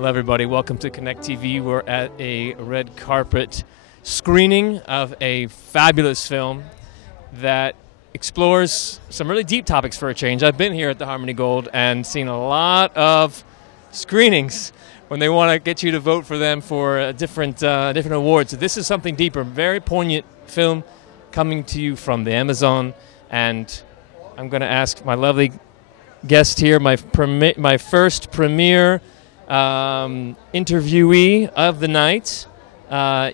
Hello, everybody. Welcome to Connect TV. We're at a red carpet screening of a fabulous film that explores some really deep topics for a change. I've been here at the Harmony Gold and seen a lot of screenings when they want to get you to vote for them for different awards. This is something deeper, very poignant film coming to you from the Amazon. And I'm going to ask my lovely guest here, my first premiere interviewee of the night,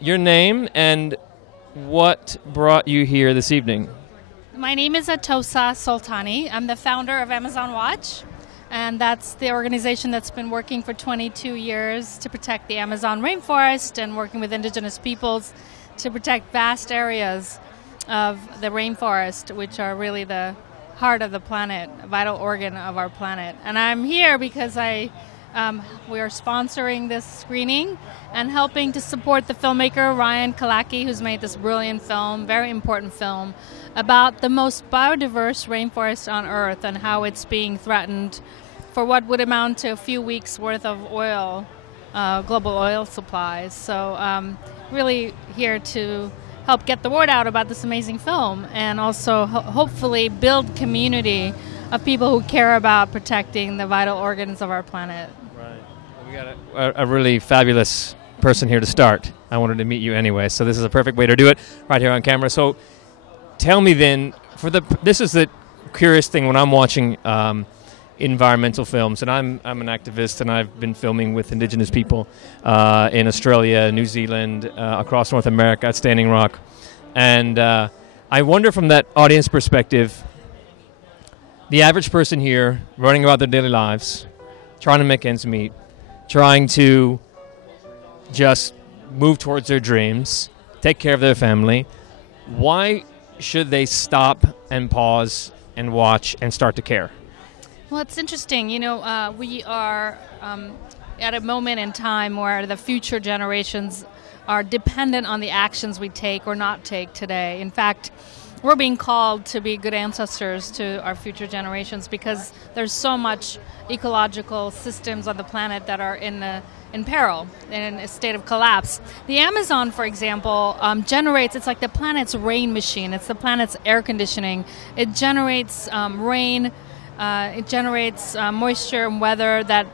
your name and what brought you here this evening. My name is Atosa Soltani. I'm the founder of Amazon Watch, and that's the organization that's been working for 22 years to protect the Amazon rainforest and working with indigenous peoples to protect vast areas of the rainforest, which are really the heart of the planet, a vital organ of our planet. And I'm here because we are sponsoring this screening and helping to support the filmmaker Ryan Kalaki, who's made this brilliant film, very important film, about the most biodiverse rainforest on Earth and how it's being threatened for what would amount to a few weeks' worth of oil, global oil supplies. So really here to help get the word out about this amazing film and also hopefully build community of people who care about protecting the vital organs of our planet. We got a really fabulous person here to start. I wanted to meet you anyway, so this is a perfect way to do it right here on camera. So tell me then, this is the curious thing when I'm watching environmental films, and I'm an activist, and I've been filming with indigenous people in Australia, New Zealand, across North America at Standing Rock. And I wonder from that audience perspective, the average person here running about their daily lives, trying to make ends meet, trying to just move towards their dreams, take care of their family, why should they stop and pause and watch and start to care? Well, it's interesting. You know, we are at a moment in time where the future generations are dependent on the actions we take or not take today. In fact, we're being called to be good ancestors to our future generations because there's so much ecological systems on the planet that are in peril, in a state of collapse. The Amazon, for example, it's like the planet's rain machine. It's the planet's air conditioning. It generates rain. It generates moisture and weather that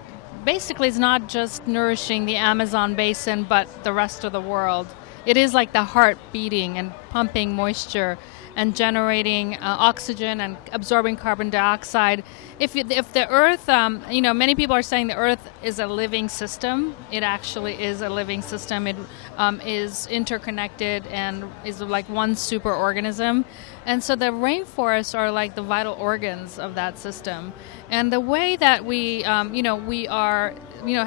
basically is not just nourishing the Amazon basin, but the rest of the world. It is like the heart beating and pumping moisture and generating oxygen and absorbing carbon dioxide. If the Earth, many people are saying the Earth is a living system. It actually is a living system. It is interconnected and is like one super organism. And so the rainforests are like the vital organs of that system. And the way that we have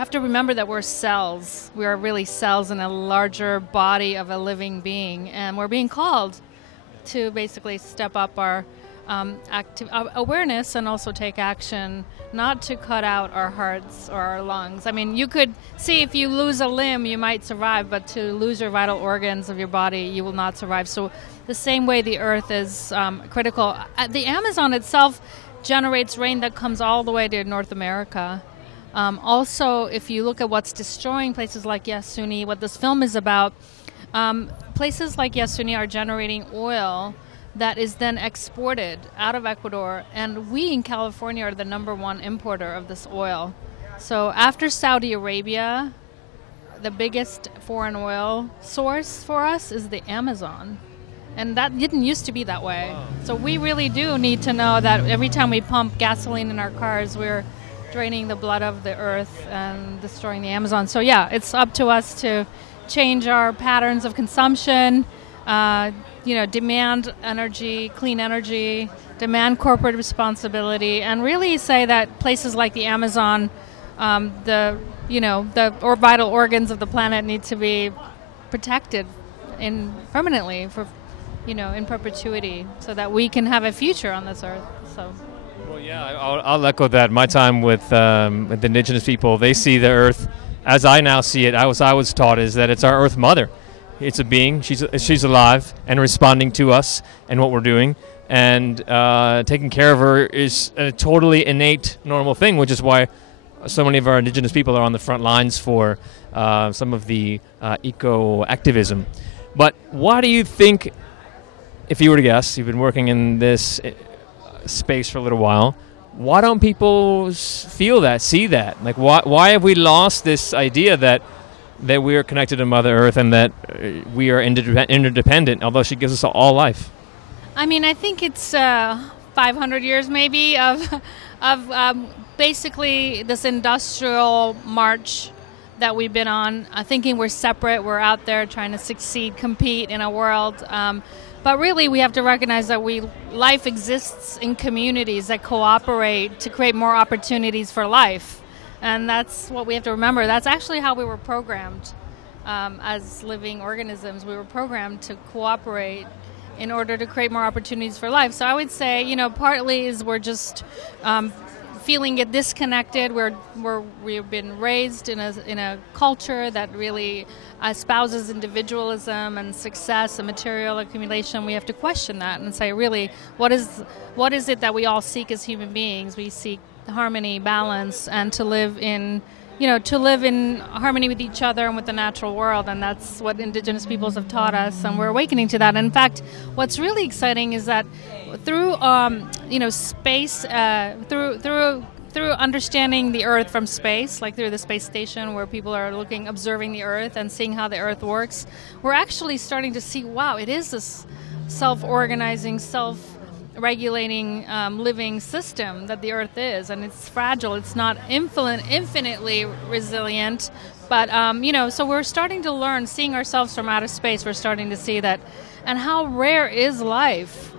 to remember that we're cells. We are really cells in a larger body of a living being. And we're being called to basically step up our awareness and also take action, not to cut out our hearts or our lungs. I mean, you could see if you lose a limb, you might survive, but to lose your vital organs of your body, you will not survive. So the same way the Earth is critical. The Amazon itself generates rain that comes all the way to North America. Also, if you look at what's destroying places like YASUNI, what this film is about, places like YASUNI are generating oil that is then exported out of Ecuador, and we in California are the #1 importer of this oil. So after Saudi Arabia, the biggest foreign oil source for us is the Amazon. And that didn't used to be that way. Wow. So we really do need to know that every time we pump gasoline in our cars, we're draining the blood of the earth and destroying the Amazon. So yeah, it's up to us to change our patterns of consumption, demand energy, clean energy, demand corporate responsibility, and really say that places like the Amazon, the vital organs of the planet need to be protected permanently in perpetuity, so that we can have a future on this earth. So. Well, yeah, I'll echo that. My time with the indigenous people, they see the earth as I now see it. I was taught is that it's our Earth Mother. It's a being. She's alive and responding to us and what we're doing. And taking care of her is a totally innate, normal thing, which is why so many of our indigenous people are on the front lines for some of the eco-activism. But why do you think, if you were to guess, you've been working in this space for a little while, why don't people feel that, see that? Like, why have we lost this idea that we are connected to Mother Earth and that we are interdependent, although she gives us all life? I mean, I think it's 500 years maybe of basically this industrial march that we've been on, thinking we're separate, we're out there trying to succeed, compete in a world. But really, we have to recognize that life exists in communities that cooperate to create more opportunities for life. And that's what we have to remember. That's actually how we were programmed as living organisms. We were programmed to cooperate in order to create more opportunities for life. So I would say, partly is we're just feeling it disconnected. We've been raised in a culture that really espouses individualism and success and material accumulation. We have to question that and say, really, what is it that we all seek as human beings? We seek harmony, balance, and to live in harmony with each other and with the natural world, and that's what indigenous peoples have taught us, and we're awakening to that. And in fact, what's really exciting is that through space, through understanding the Earth from space, like through the space station where people are observing the Earth and seeing how the Earth works, we're actually starting to see, wow, it is this self-organizing, self-regulating living system that the Earth is, and it's fragile. It's not infinitely resilient, but so we're starting to learn, seeing ourselves from outer space. We're starting to see that, and how rare is life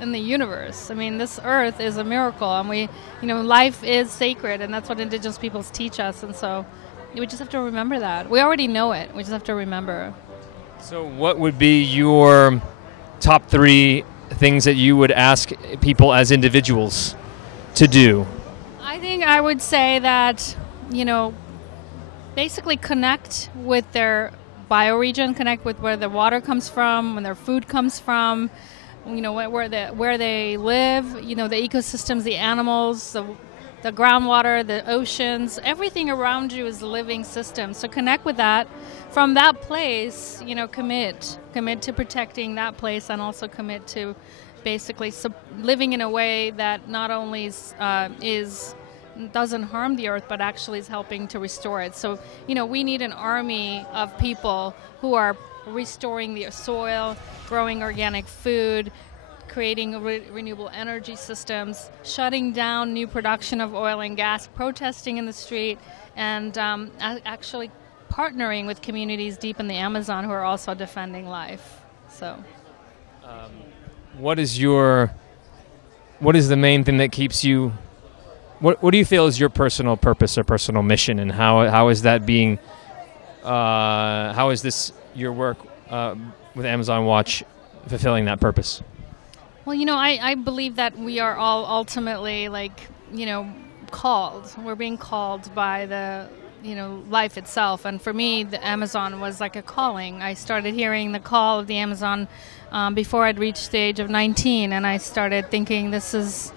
in the universe. I mean, this Earth is a miracle, and life is sacred, and that's what indigenous peoples teach us. And so we just have to remember that. We already know it. We just have to remember. So, what would be your top 3 things that you would ask people as individuals to do? I think I would say that, basically connect with their bioregion, connect with where the water comes from, when their food comes from, where they live, the ecosystems, the animals, the groundwater, the oceans, everything around you is a living system. So connect with that. From that place, commit to protecting that place, and also commit to basically living in a way that not only doesn't harm the Earth, but actually is helping to restore it. So, we need an army of people who are restoring the soil, growing organic food, creating renewable energy systems, shutting down new production of oil and gas, protesting in the street, and actually partnering with communities deep in the Amazon who are also defending life. So, what is the main thing that keeps you? What do you feel is your personal purpose or personal mission, and how is that being? How is this your work with Amazon Watch fulfilling that purpose? Well, I believe that we are all ultimately called. We're being called by the life itself. And for me, the Amazon was like a calling. I started hearing the call of the Amazon before I'd reached the age of 19, and I started thinking this is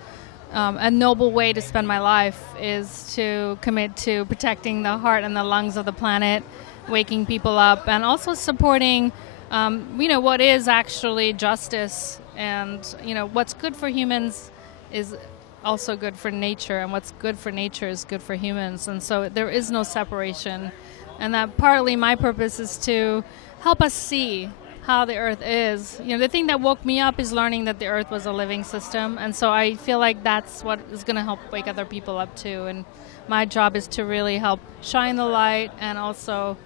a noble way to spend my life, is to commit to protecting the heart and the lungs of the planet, waking people up, and also supporting what is actually justice. And what's good for humans is also good for nature, and what's good for nature is good for humans. And so there is no separation, and that partly my purpose is to help us see how the Earth is. The thing that woke me up is learning that the Earth was a living system, and so I feel like that's what is going to help wake other people up too. And my job is to really help shine the light and also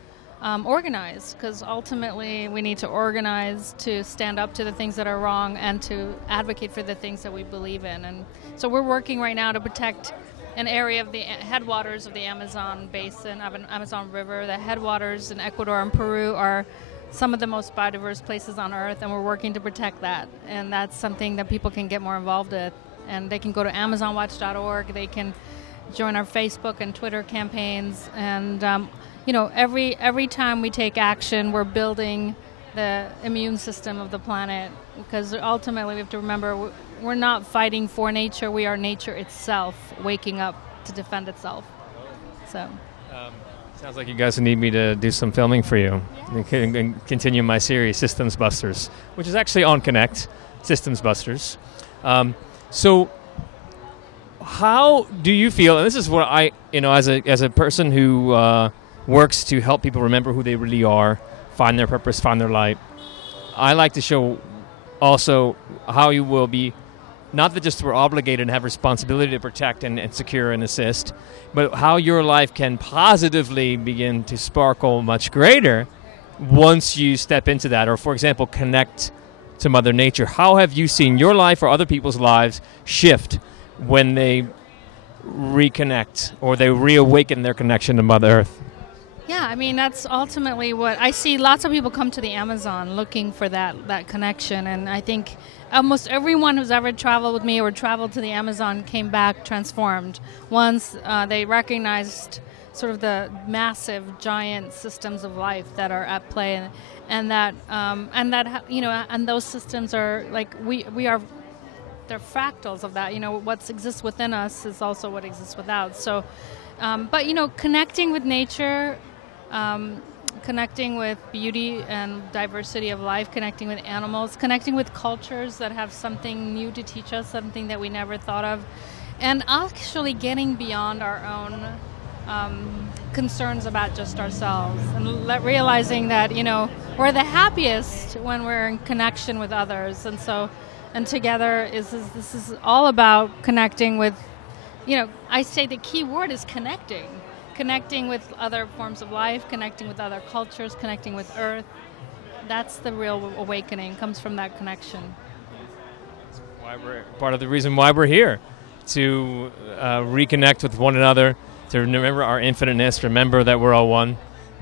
organize, because ultimately we need to organize to stand up to the things that are wrong and to advocate for the things that we believe in. And so we're working right now to protect an area of the headwaters of the Amazon basin, of an Amazon River. The headwaters in Ecuador and Peru are some of the most biodiverse places on Earth, and we're working to protect that. And that's something that people can get more involved with. And they can go to AmazonWatch.org. They can join our Facebook and Twitter campaigns. And every time we take action, we're building the immune system of the planet, because ultimately we have to remember we're not fighting for nature. We are nature itself waking up to defend itself. So. Sounds like you guys need me to do some filming for you and continue my series, Systems Busters, which is actually on Connect, Systems Busters. So how do you feel, and this is what I, as a person who works to help people remember who they really are, find their purpose, find their light, I like to show also how you will be, not that just we're obligated and have responsibility to protect and secure and assist, but how your life can positively begin to sparkle much greater once you step into that, or, for example, connect to Mother Nature. How have you seen your life or other people's lives shift when they reconnect or they reawaken their connection to Mother Earth? Yeah, I mean, that's ultimately what I see. Lots of people come to the Amazon looking for that connection, and I think almost everyone who's ever traveled with me or traveled to the Amazon came back transformed. Once they recognized sort of the massive, giant systems of life that are at play, and those systems are like we are. They're fractals of that. What exists within us is also what exists without. So, but connecting with nature. Connecting with beauty and diversity of life, connecting with animals, connecting with cultures that have something new to teach us, something that we never thought of, and actually getting beyond our own concerns about just ourselves, and realizing that we're the happiest when we're in connection with others, and together this is all about connecting with. I say the key word is connecting with other forms of life, connecting with other cultures, connecting with Earth. That's the real awakening, comes from that connection. Part of the reason why we're here, to reconnect with one another, to remember our infiniteness, remember that we're all one,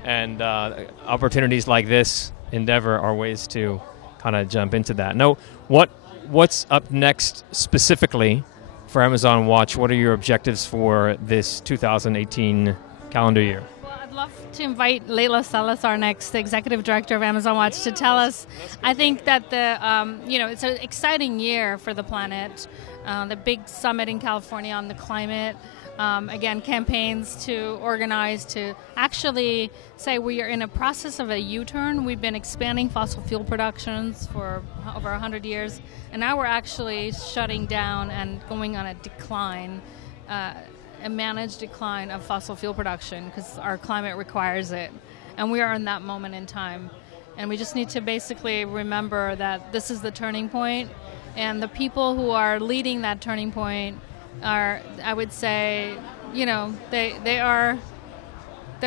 and opportunities like this endeavor are ways to kind of jump into that. Now, what's up next specifically for Amazon Watch? What are your objectives for this 2018 calendar year? Well, I'd love to invite Leila Salazar next, the executive director of Amazon Watch, to tell us. I think that it's an exciting year for the planet. The big summit in California on the climate. Again, campaigns to organize to actually say we are in a process of a U-turn. We've been expanding fossil fuel productions for over 100 years, and now we're actually shutting down and going on a decline, a managed decline of fossil fuel production because our climate requires it. And we are in that moment in time. And we just need to basically remember that this is the turning point, and the people who are leading that turning point are, I would say, their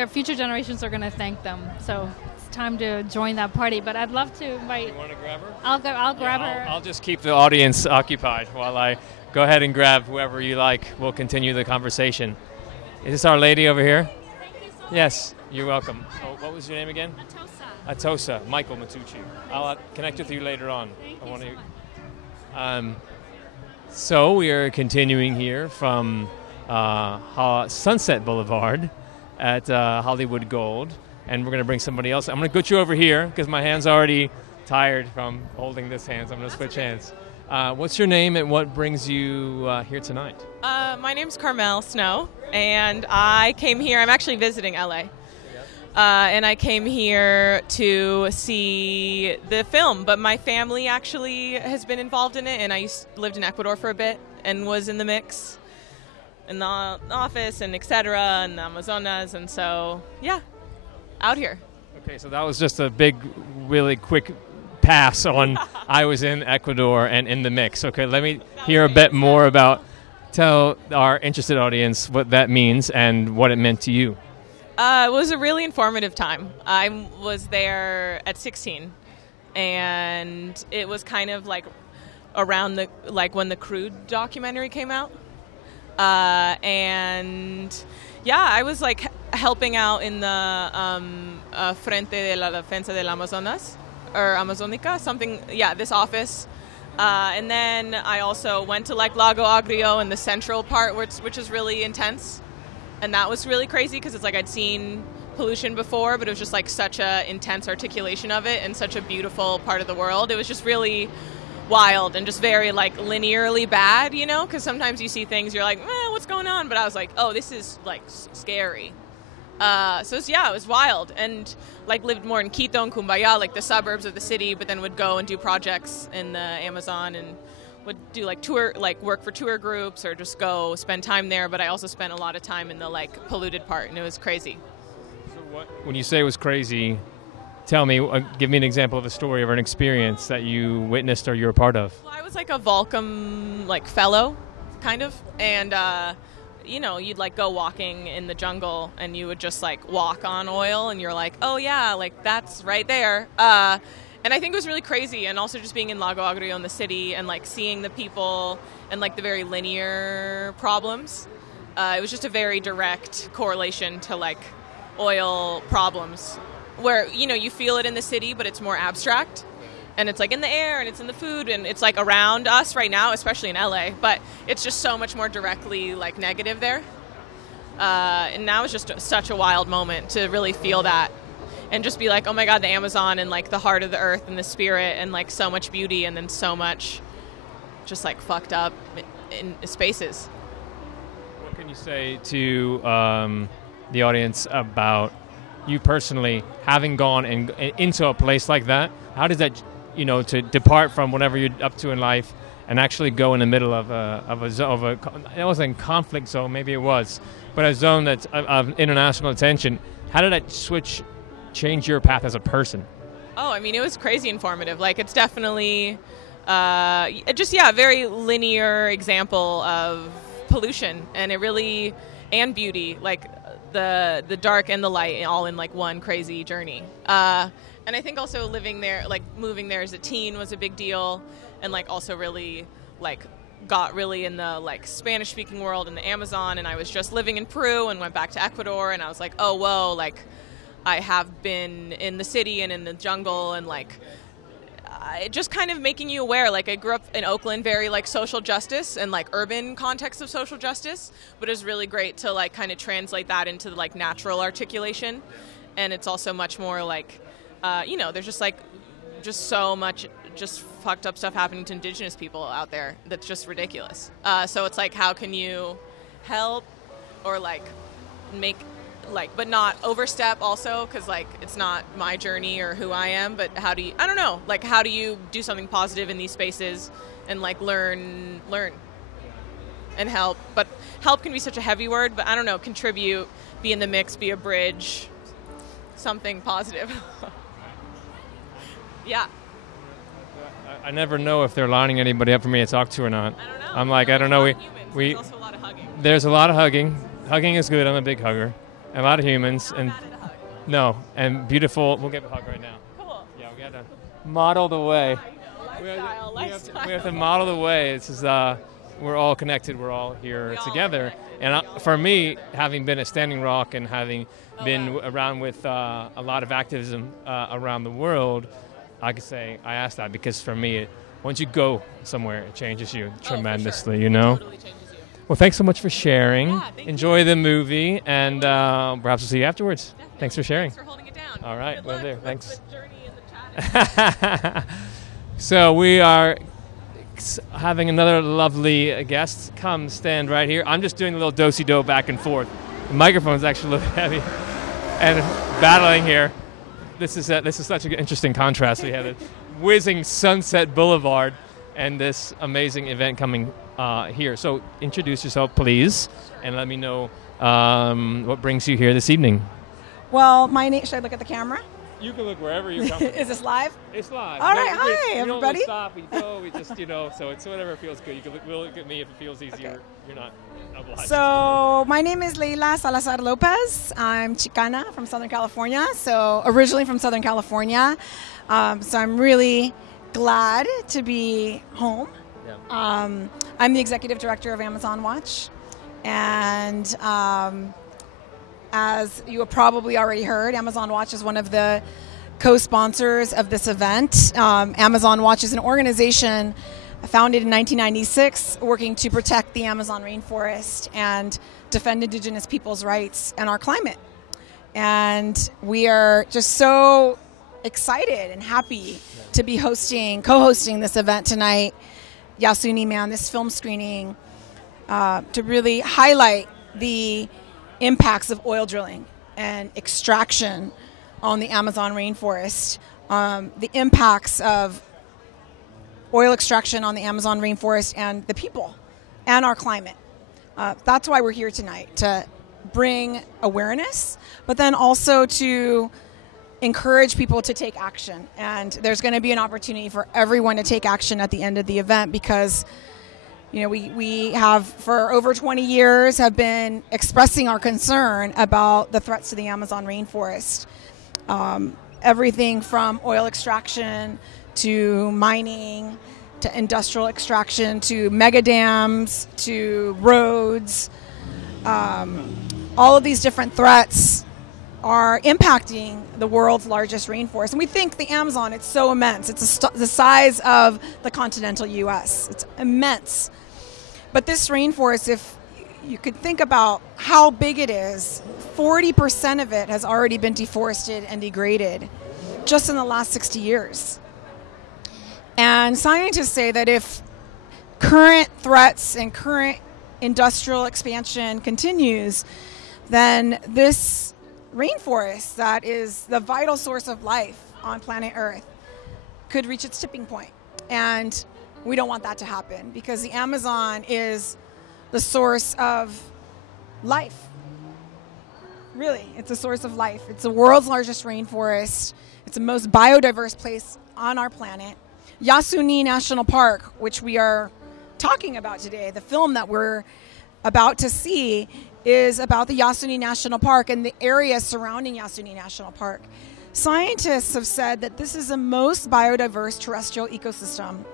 future generations are going to thank them. So it's time to join that party. But I'd love to invite. You want to grab her? I'll grab her. I'll just keep the audience occupied while I go ahead and grab whoever you like. We'll continue the conversation. Is this our lady over here? Thank you so much. Yes, you're welcome. Oh, what was your name again? Atosa. Atosa, Michael Matucci. I'll connect with you later on. Thank you so much. So we are continuing here from Sunset Boulevard at Hollywood Gold, and we're going to bring somebody else. I'm going to get you over here because my hand's already tired from holding this hand, so I'm going to switch hands. What's your name and what brings you here tonight? My name's Carmel Snow, and I came here. I'm actually visiting LA. And I came here to see the film, but my family actually has been involved in it, and I lived in Ecuador for a bit and was in the mix in the office and etc. and the Amazonas, and so yeah, out here. Okay, so that was just a big, really quick pass on I was in Ecuador and in the mix. Okay, let me hear a bit more about, tell our interested audience what that means and what it meant to you. It was a really informative time. I was there at 16, and it was kind of like around when the Crude documentary came out. And yeah, I was like helping out in the Frente de la Defensa del Amazonas, or Amazónica, something, yeah, this office. And then I also went to like Lago Agrio in the central part, which is really intense. And that was really crazy because it's like I'd seen pollution before, but it was just like such a intense articulation of it and such a beautiful part of the world. It was just really wild and just very like linearly bad, you know, because sometimes you see things you're like, what's going on? But I was like, oh, this is like scary. So it was wild, and like lived more in Quito and Cumbaya, like the suburbs of the city, but then would go and do projects in the Amazon and would do like work for tour groups or just go spend time there. But I also spent a lot of time in the like polluted part, and it was crazy. So when you say it was crazy, tell me, give me an example of a story or an experience that you witnessed or you were a part of. Well, I was like a Volcom like fellow, kind of, and you know, you'd like go walking in the jungle and you would just like walk on oil and you're like, oh yeah, like that's right there. And I think it was really crazy, and also just being in Lago Agrio in the city and like seeing the people and like the very linear problems. It was just a very direct correlation to like oil problems where, you know, you feel it in the city, but it's more abstract. And it's like in the air and it's in the food and it's like around us right now, especially in LA, but it's just so much more directly like negative there. And now it's just such a wild moment to really feel that and just be like, oh my God, the Amazon and like the heart of the earth and the spirit and like so much beauty and then so much just like fucked up in spaces. What can you say to the audience about you personally having gone into a place like that? How does that, you know, to depart from whatever you're up to in life and actually go in the middle of a it wasn't a conflict zone, maybe it was, but a zone that's of international attention. How did that change your path as a person? Oh, I mean, it was crazy informative. Like, it's definitely a very linear example of pollution, and it really, and beauty, like the dark and the light all in like one crazy journey. And I think also living there, like moving there as a teen was a big deal, and like also really like got really in the like Spanish speaking world in the Amazon, and I was just living in Peru and went back to Ecuador, and I was like, oh whoa, like I have been in the city and in the jungle, and like just kind of making you aware. Like I grew up in Oakland, very like social justice and like urban context of social justice, but it was really great to like kind of translate that into like natural articulation. And it's also much more like you know, there's just so much just fucked up stuff happening to indigenous people out there that's just ridiculous. So it's like, how can you help or like make like, but not overstep also, because like it's not my journey or who I am, but how do you, I don't know, like how do you do something positive in these spaces and like learn and help. But help can be such a heavy word, but I don't know, contribute, be in the mix, be a bridge, something positive. Yeah. I never know if they're lining anybody up for me to talk to or not. I don't know. I'm like, I don't know. There's also a lot of hugging. There's a lot of hugging. Hugging is good. I'm a big hugger. And a lot of humans. Not and bad at a hug. No, and beautiful. We'll give a hug right now. Cool. Yeah, we gotta model the way. Lifestyle. We have to model the way. This is we're all connected. We're all here together. And for me, having been at Standing Rock and having been around with a lot of activism around the world, I could say I asked that because for me, once you go somewhere, it changes you tremendously. You know. Totally changes you. Well, thanks so much for sharing. Yeah, Enjoy the movie, and perhaps we'll see you afterwards. Definitely. Thanks for sharing. Thanks for holding it down. All right, Good will luck do. with Thanks. the journey and the chat. So we are having another lovely guest come stand right here. I'm just doing a little do-si-do back and forth. The microphone's actually a little heavy and battling here. This is such an interesting contrast. We have a whizzing Sunset Boulevard and this amazing event coming here. So introduce yourself, please, and let me know what brings you here this evening. Well, my name. Should I look at the camera? You can look wherever you're comfortable. Is this live? It's live. All right, hi, we everybody. don't really stop. We go. We just, so it's whatever feels good. You can look at me if it feels easier. Okay. You're not obliged. So my name is Leila Salazar Lopez. I'm Chicana from Southern California. So originally from Southern California. So I'm really glad to be home. Yeah. I'm the executive director of Amazon Watch, and as you have probably already heard, Amazon Watch is one of the co-sponsors of this event. Amazon Watch is an organization founded in 1996 working to protect the Amazon rainforest and defend indigenous people's rights and our climate. And we are just so excited and happy to be co-hosting this event tonight, YASUNI Man, this film screening, to really highlight the impacts of oil drilling and extraction on the Amazon rainforest, the impacts of oil extraction on the Amazon rainforest and the people and our climate. That's why we're here tonight, to bring awareness, but then also to encourage people to take action. And there's going to be an opportunity for everyone to take action at the end of the event, because we have for over 20 years have been expressing our concern about the threats to the Amazon rainforest. Everything from oil extraction to mining to industrial extraction to mega dams to roads. All of these different threats are impacting the world's largest rainforest. And we think the Amazon, it's so immense. It's the size of the continental U.S. It's immense. But this rainforest, if you could think about how big it is, 40% of it has already been deforested and degraded just in the last 60 years. And scientists say that if current threats and current industrial expansion continues, then this rainforest, that is the vital source of life on planet Earth, could reach its tipping point. And we don't want that to happen, because the Amazon is the source of life. Really, it's a source of life. It's the world's largest rainforest. It's the most biodiverse place on our planet. YASUNI National Park, which we are talking about today, the film that we're about to see, is about the YASUNI National Park and the area surrounding YASUNI National Park. Scientists have said that this is the most biodiverse terrestrial ecosystem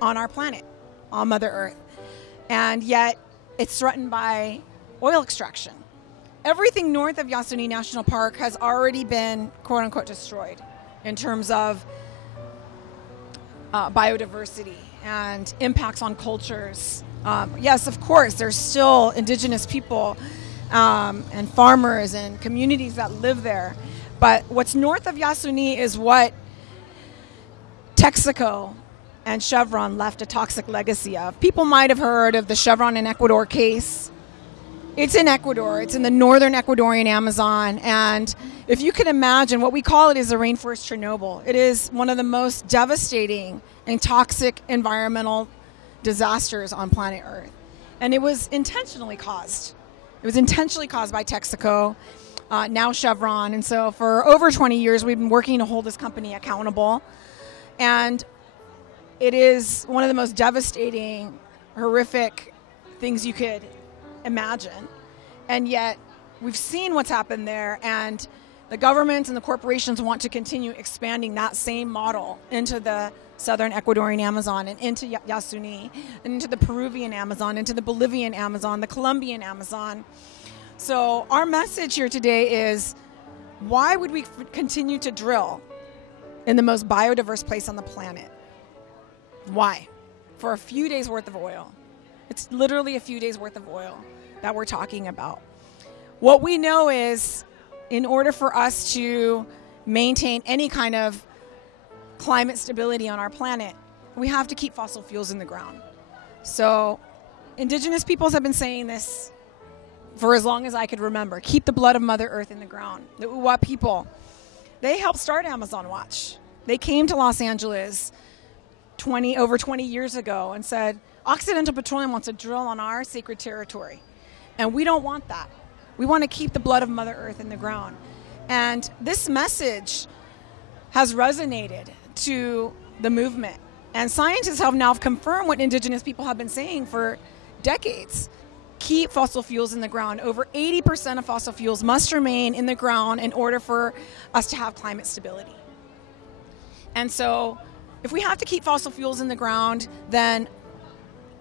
on our planet, on Mother Earth. And yet it's threatened by oil extraction. Everything north of YASUNI National Park has already been, quote unquote, destroyed in terms of biodiversity and impacts on cultures. Yes, of course, there's still indigenous people and farmers and communities that live there. But what's north of YASUNI is what Texaco and Chevron left a toxic legacy of. People might have heard of the Chevron in Ecuador case. It's in Ecuador. It's in the northern Ecuadorian Amazon. And if you can imagine, what we call it is a rainforest Chernobyl. It is one of the most devastating and toxic environmental disasters on planet Earth. And it was intentionally caused. It was intentionally caused by Texaco, now Chevron. And so for over 20 years, we've been working to hold this company accountable. And it is one of the most devastating, horrific things you could imagine. And yet we've seen what's happened there, and the government and the corporations want to continue expanding that same model into the southern Ecuadorian Amazon and into YASUNI and into the Peruvian Amazon, into the Bolivian Amazon, the Colombian Amazon. So our message here today is, why would we continue to drill in the most biodiverse place on the planet? Why? For a few days worth of oil. It's literally a few days worth of oil that we're talking about. What we know is, in order for us to maintain any kind of climate stability on our planet, we have to keep fossil fuels in the ground. So indigenous peoples have been saying this for as long as I could remember. Keep the blood of Mother Earth in the ground. The Uwa people, they helped start Amazon Watch. They came to Los Angeles over 20 years ago and said, Occidental Petroleum wants to drill on our sacred territory. And we don't want that. We want to keep the blood of Mother Earth in the ground. And this message has resonated to the movement. And scientists have now confirmed what indigenous people have been saying for decades. Keep fossil fuels in the ground. Over 80% of fossil fuels must remain in the ground in order for us to have climate stability. And so if we have to keep fossil fuels in the ground, then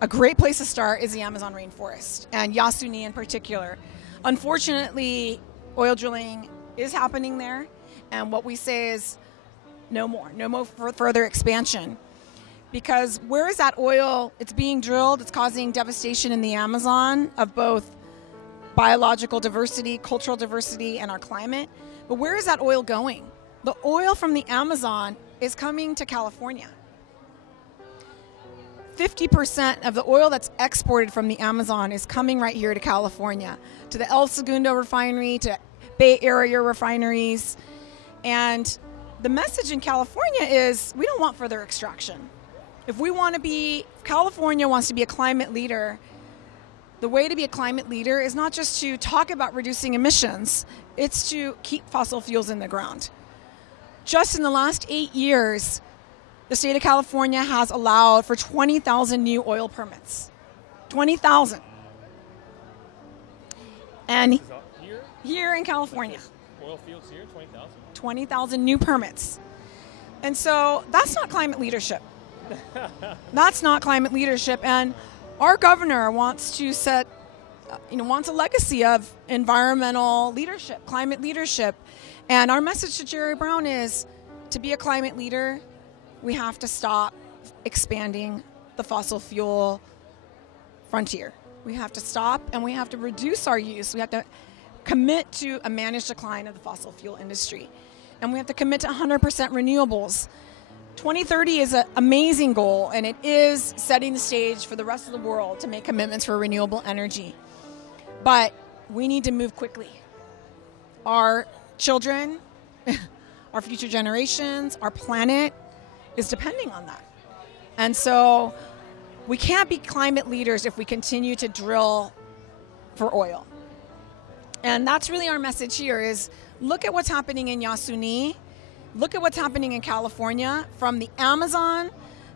a great place to start is the Amazon rainforest, and YASUNI in particular. Unfortunately, oil drilling is happening there, and what we say is no more further expansion. Because where is that oil? It's being drilled, it's causing devastation in the Amazon of both biological diversity, cultural diversity, and our climate. But where is that oil going? The oil from the Amazon is coming to California. 50% of the oil that's exported from the Amazon is coming right here to California, to the El Segundo refinery, to Bay Area refineries. And the message in California is we don't want further extraction. If we want to be, California wants to be a climate leader, the way to be a climate leader is not just to talk about reducing emissions, it's to keep fossil fuels in the ground. Just in the last 8 years, the state of California has allowed for 20,000 new oil permits. 20,000. And here in California. Oil fields here, 20,000. 20,000 new permits. And so that's not climate leadership. That's not climate leadership. And our governor wants to set, wants a legacy of environmental leadership, climate leadership. And our message to Jerry Brown is to be a climate leader, we have to stop expanding the fossil fuel frontier. We have to stop and we have to reduce our use. We have to commit to a managed decline of the fossil fuel industry. And we have to commit to 100% renewables. 2030 is an amazing goal, and it is setting the stage for the rest of the world to make commitments for renewable energy. But we need to move quickly. Our children, our future generations, our planet is depending on that. And so we can't be climate leaders if we continue to drill for oil. And that's really our message here is look at what's happening in YASUNI. Look at what's happening in California. From the Amazon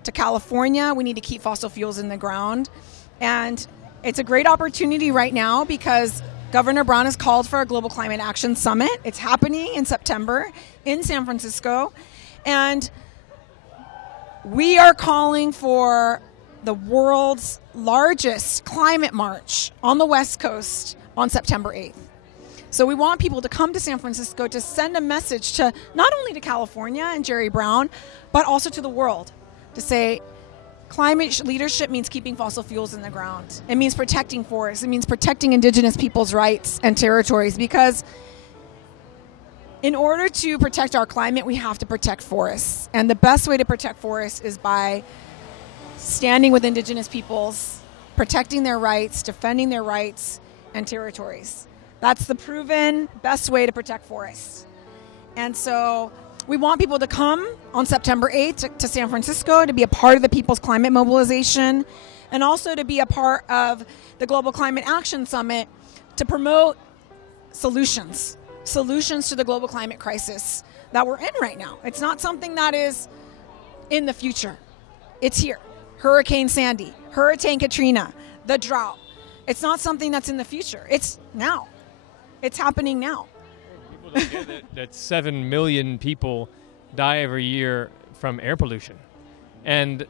to California, we need to keep fossil fuels in the ground. And it's a great opportunity right now because Governor Brown has called for a Global Climate Action Summit. It's happening in September in San Francisco. And we are calling for the world's largest climate march on the West Coast on September 8th. So we want people to come to San Francisco to send a message to not only to California and Jerry Brown, but also to the world to say climate leadership means keeping fossil fuels in the ground. It means protecting forests. It means protecting indigenous people's rights and territories because in order to protect our climate, we have to protect forests. And the best way to protect forests is by standing with indigenous peoples, protecting their rights, defending their rights and territories. That's the proven best way to protect forests. And so we want people to come on September 8th to San Francisco to be a part of the People's Climate Mobilization and also to be a part of the Global Climate Action Summit to promote solutions to the global climate crisis that we're in right now. It's not something that is in the future. It's here. Hurricane Sandy, Hurricane Katrina, the drought. It's not something that's in the future. It's now. It's happening now. People don't get that 7 million people die every year from air pollution. And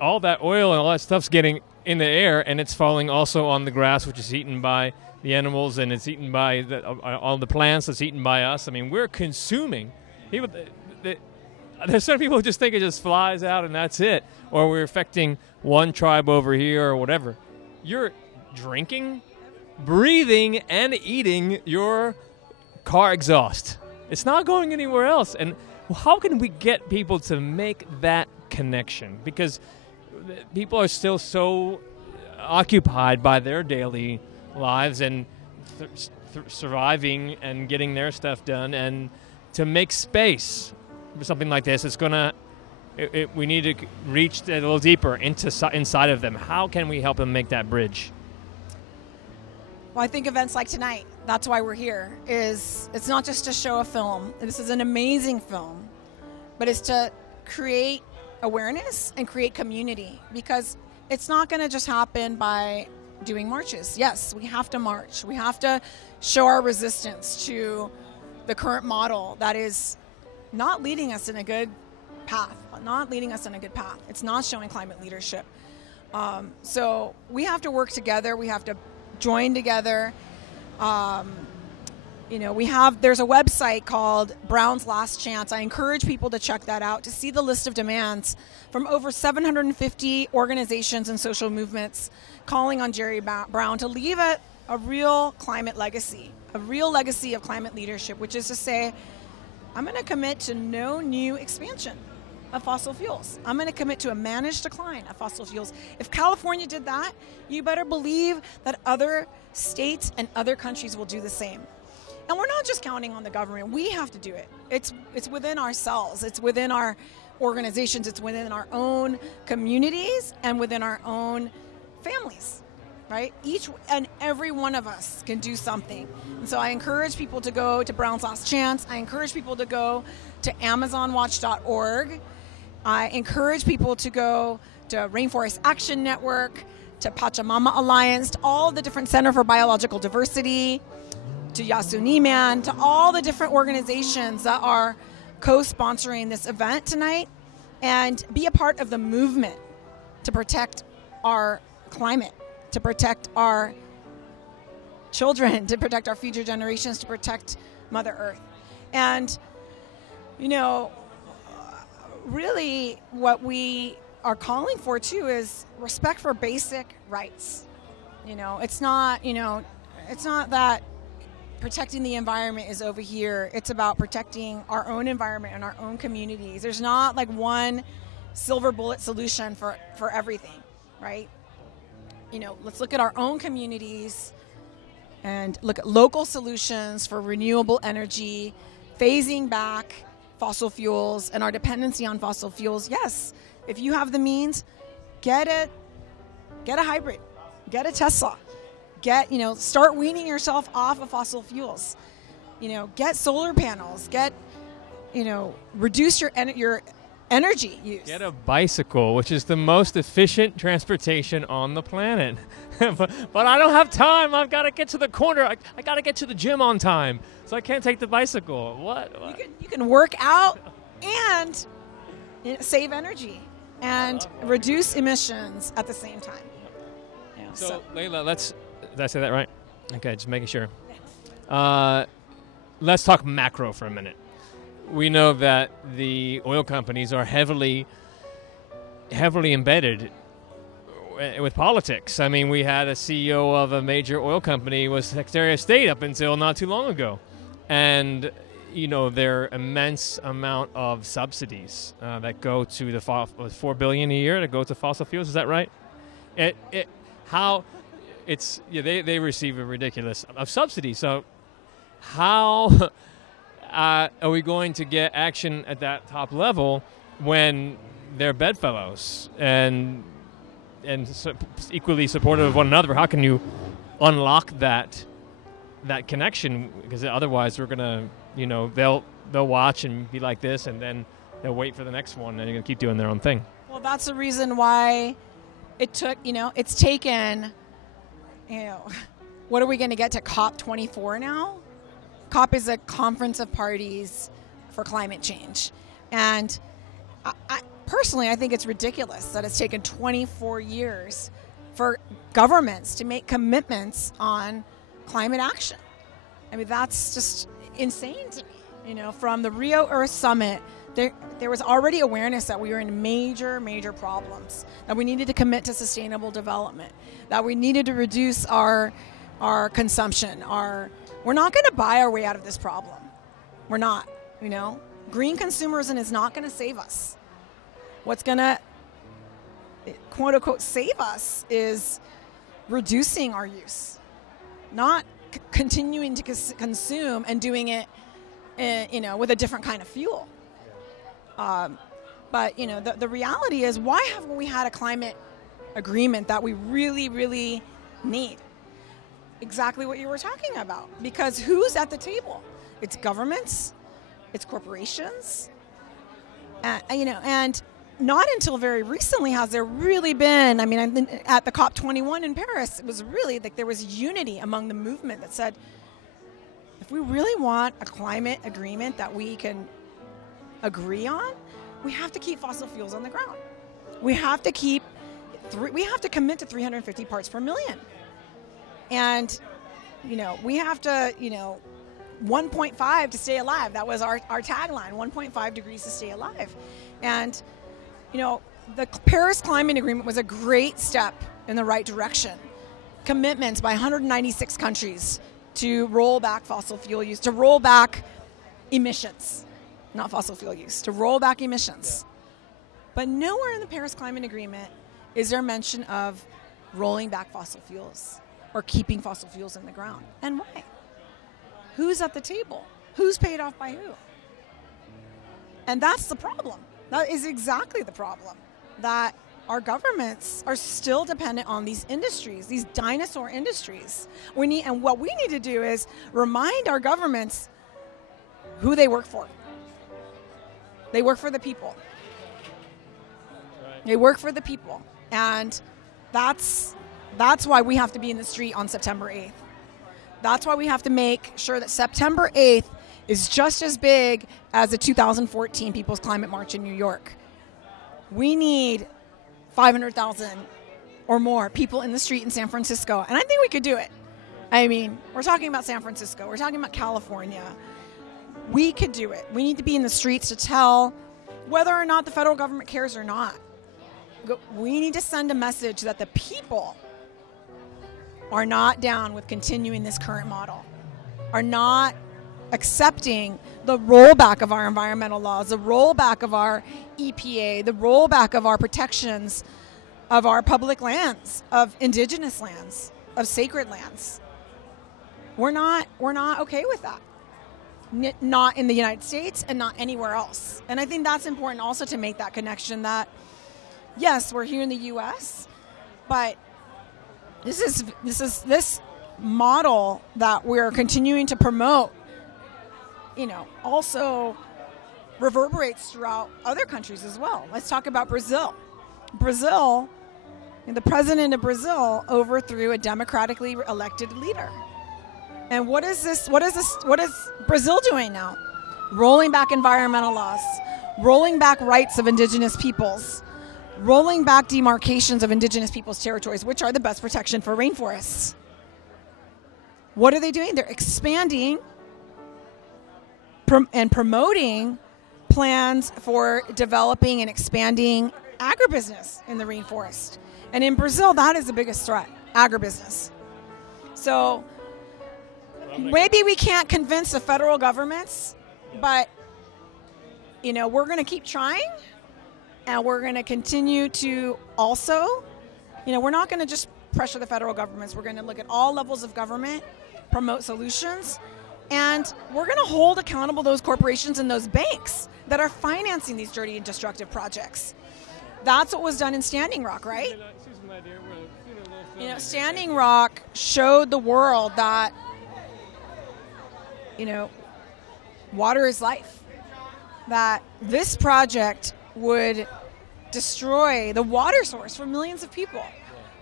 all that oil and all that stuff's getting in the air, and it's falling also on the grass, which is eaten by the animals, and it's eaten by all the plants, it's eaten by us. I mean, we're consuming. There's some people who just think it just flies out and that's it, or we're affecting one tribe over here or whatever. You're drinking, breathing, and eating your car exhaust. It's not going anywhere else. And how can we get people to make that connection? Because people are still so occupied by their daily lives and surviving and getting their stuff done. And to make space for something like this, we need to reach a little deeper inside of them. How can we help them make that bridge? Well, I think events like tonight, that's why we're here, it's not just to show a film. This is an amazing film, but it's to create awareness and create community because it's not going to just happen by doing marches. Yes, we have to march. We have to show our resistance to the current model that is not leading us in a good path, It's not showing climate leadership. So we have to work together. We have to join together. There's a website called Brown's Last Chance. I encourage people to check that out to see the list of demands from over 750 organizations and social movements calling on Jerry Brown to leave a real climate legacy, a real legacy of climate leadership, which is to say I'm going to commit to no new expansion of fossil fuels. I'm going to commit to a managed decline of fossil fuels. If California did that, you better believe that other states and other countries will do the same. And we're not just counting on the government. We have to do it. It's within ourselves. It's within our organizations. It's within our own communities and within our own families, right? Each and every one of us can do something. And so I encourage people to go to Brown's Last Chance. I encourage people to go to AmazonWatch.org. I encourage people to go to Rainforest Action Network, to Pachamama Alliance, to all the different Center for Biological Diversity, to YASUNI MAN, to all the different organizations that are co-sponsoring this event tonight, and be a part of the movement to protect our climate, to protect our children, to protect our future generations, to protect Mother Earth. And, you know, really what we are calling for too is respect for basic rights. You know, it's not that protecting the environment is over here. It's about protecting our own environment and our own communities. There's not like one silver bullet solution for everything, right? You know, let's look at our own communities and look at local solutions for renewable energy, phasing back fossil fuels and our dependency on fossil fuels. Yes, if you have the means, get a hybrid, get a Tesla. Start weaning yourself off of fossil fuels. Get solar panels. Reduce your energy use. Get a bicycle, which is the most efficient transportation on the planet. but I don't have time. I've got to get to the corner. I got to get to the gym on time, so I can't take the bicycle. What? You can work out and save energy and reduce emissions at the same time. So Layla, did I say that right? Okay, just making sure. Let's talk macro for a minute. We know that the oil companies are heavily embedded with politics. I mean, we had a CEO of a major oil company was Secretary of State up until not too long ago. And, there are immense amount of subsidies that go to the $4 billion a year to go to fossil fuels. Is that right? They receive a ridiculous of subsidies. So how are we going to get action at that top level when they're bedfellows and equally supportive of one another? How can you unlock that connection? Because otherwise we're gonna, they'll watch and be like this, and then they'll wait for the next one, and they're gonna keep doing their own thing. Well, that's the reason why it took. It's taken. What are we going to get to COP24 now? COP is a conference of parties for climate change. And personally, I think it's ridiculous that it's taken 24 years for governments to make commitments on climate action. I mean, that's just insane to me. From the Rio Earth Summit, there was already awareness that we were in major, major problems, that we needed to commit to sustainable development, that we needed to reduce our consumption. We're not going to buy our way out of this problem. We're not, Green consumerism is not going to save us. What's going to, quote unquote, save us is reducing our use, not continuing to consume and doing it, with a different kind of fuel. But the reality is, why haven't we had a climate agreement that we really, really need? Exactly what you were talking about. Because who's at the table? It's governments, it's corporations, and not until very recently has there really been. I mean, at the COP21 in Paris, it was really like there was unity among the movement that said, if we really want a climate agreement that we can agree on, we have to keep fossil fuels on the ground. We have to commit to 350 parts per million. And, we have to, 1.5 to stay alive. That was our tagline, 1.5 degrees to stay alive. And, the Paris Climate Agreement was a great step in the right direction. Commitments by 196 countries to roll back fossil fuel use, to roll back emissions. not fossil fuel use, to roll back emissions. But nowhere in the Paris Climate Agreement is there mention of rolling back fossil fuels or keeping fossil fuels in the ground. And why? Who's at the table? Who's paid off by who? And that's the problem. That is exactly the problem, that our governments are still dependent on these industries, these dinosaur industries. And what we need to do is remind our governments who they work for. They work for the people. They work for the people. And that's why we have to be in the street on September 8th. That's why we have to make sure that September 8th is just as big as the 2014 People's Climate March in New York. We need 500,000 or more people in the street in San Francisco. And I think we could do it. I mean, we're talking about San Francisco. We're talking about California. We could do it. We need to be in the streets to tell whether or not the federal government cares or not. We need to send a message that the people are not down with continuing this current model, are not accepting the rollback of our environmental laws, the rollback of our EPA, the rollback of our protections of our public lands, of indigenous lands, of sacred lands. We're not okay with that. Not in the United States and not anywhere else. And I think that's important also to make that connection that, yes, we're here in the U.S., but this model that we're continuing to promote, also reverberates throughout other countries as well. Let's talk about Brazil. Brazil, the president of Brazil overthrew a democratically elected leader. And what is Brazil doing now? Rolling back environmental laws, rolling back rights of indigenous peoples, rolling back demarcations of indigenous peoples' territories, which are the best protection for rainforests. What are they doing? They're expanding and promoting plans for developing and expanding agribusiness in the rainforest. And in Brazil, that is the biggest threat, agribusiness. So maybe we can't convince the federal governments, but, we're going to keep trying. And we're going to continue to also, we're not going to just pressure the federal governments. We're going to look at all levels of government, promote solutions, and we're going to hold accountable those corporations and those banks that are financing these dirty and destructive projects. That's what was done in Standing Rock, right? Standing Rock showed the world that, water is life. That this project would destroy the water source for millions of people,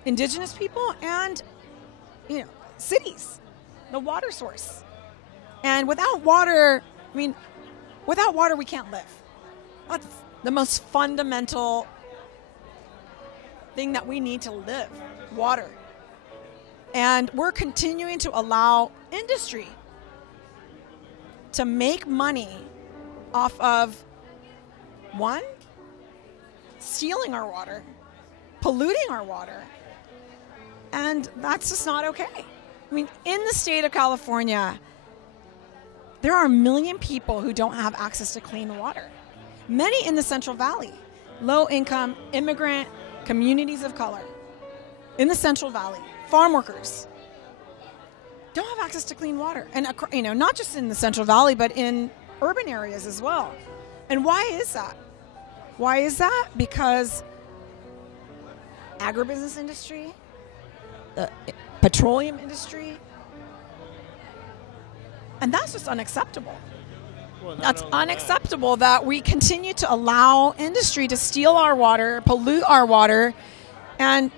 indigenous people and, cities, the water source. And without water, we can't live. That's the most fundamental thing that we need to live, water. And we're continuing to allow industry to make money off of, one, stealing our water, polluting our water, and that's just not okay. I mean, in the state of California, there are 1 million people who don't have access to clean water. Many in the Central Valley, low-income, immigrant communities of color in the Central Valley, farm workers, don't have access to clean water. And, not just in the Central Valley, but in urban areas as well. And why is that? Why is that? Because agribusiness industry, the petroleum industry, and that's just unacceptable. That's unacceptable that we continue to allow industry to steal our water, pollute our water, and,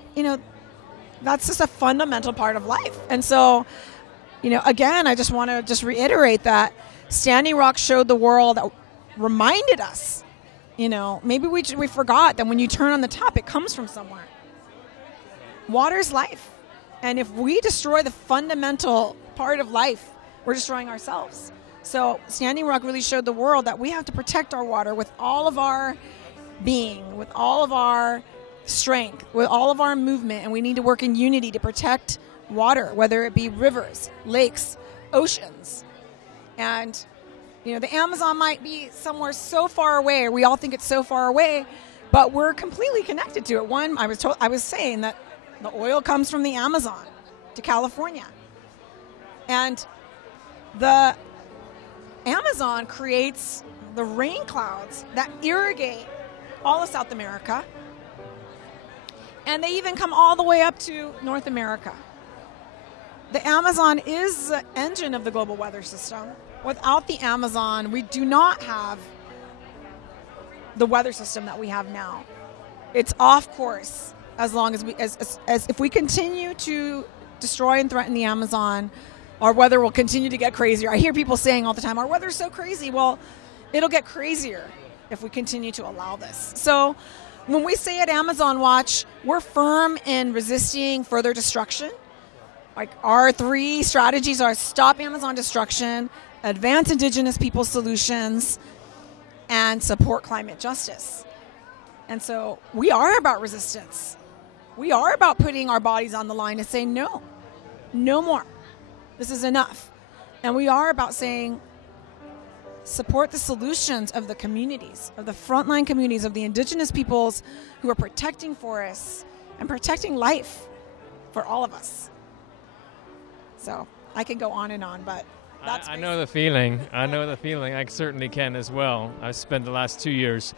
that's just a fundamental part of life. And so, again, I just want to reiterate that Standing Rock showed the world, reminded us, maybe we forgot that when you turn on the tap, it comes from somewhere. Water's life. And if we destroy the fundamental part of life, we're destroying ourselves. So Standing Rock really showed the world that we have to protect our water with all of our being, with all of our strength, with all of our movement, and we need to work in unity to protect water, whether it be rivers, lakes, oceans. And You know, the Amazon might be somewhere so far away, or we all think it's so far away, but we're completely connected to it. One, I was saying that the oil comes from the Amazon to California. And the Amazon creates the rain clouds that irrigate all of South America. And they even come all the way up to North America. The Amazon is the engine of the global weather system. Without the Amazon, we do not have the weather system that we have now. It's off course as long as as if we continue to destroy and threaten the Amazon, our weather will continue to get crazier. I hear people saying all the time, our weather's so crazy. Well, it'll get crazier if we continue to allow this. So when we say at Amazon Watch, we're firm in resisting further destruction. Like our 3 strategies are stop Amazon destruction, advance indigenous people solutions, and support climate justice. And so we are about resistance. We are about putting our bodies on the line and saying, no more. This is enough. And we are about saying, support the solutions of the communities, of the frontline communities, of the indigenous peoples who are protecting forests and protecting life for all of us. So I can go on and on, but that's I know the feeling. I know the feeling. I certainly can as well. I've spent the last 2 years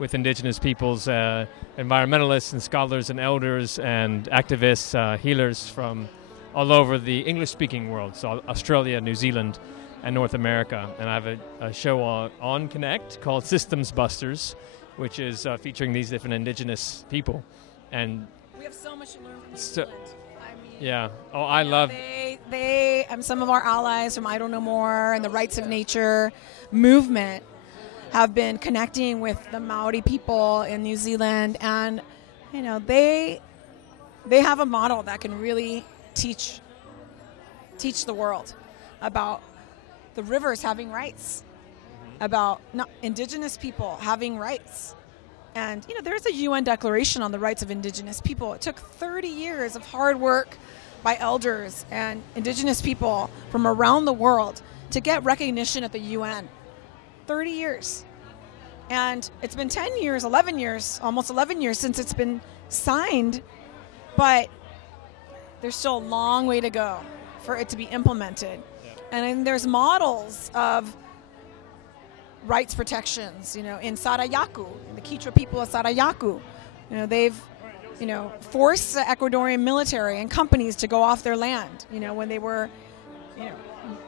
with indigenous peoples, environmentalists and scholars and elders and activists, healers from all over the English-speaking world, so Australia, New Zealand, and North America. And I have a show on Connect called Systems Busters, which is featuring these different indigenous people. And we have so much to learn from New Zealand. Yeah. Oh, I love. They some of our allies from I Don't Know More and the Rights of Nature movement have been connecting with the Maori people in New Zealand, and you know they have a model that can really teach the world about the rivers having rights, about indigenous people having rights. And, you know, there's a UN declaration on the rights of indigenous people. It took 30 years of hard work by elders and indigenous people from around the world to get recognition at the UN. 30 years. And it's been 10 years, 11 years, almost 11 years since it's been signed, but there's still a long way to go for it to be implemented. Yeah. And then there's models of rights protections, you know, in Sarayaku, the Quechua people of Sarayaku. You know, they've, you know, forced the Ecuadorian military and companies to go off their land, you know, when they were, you know,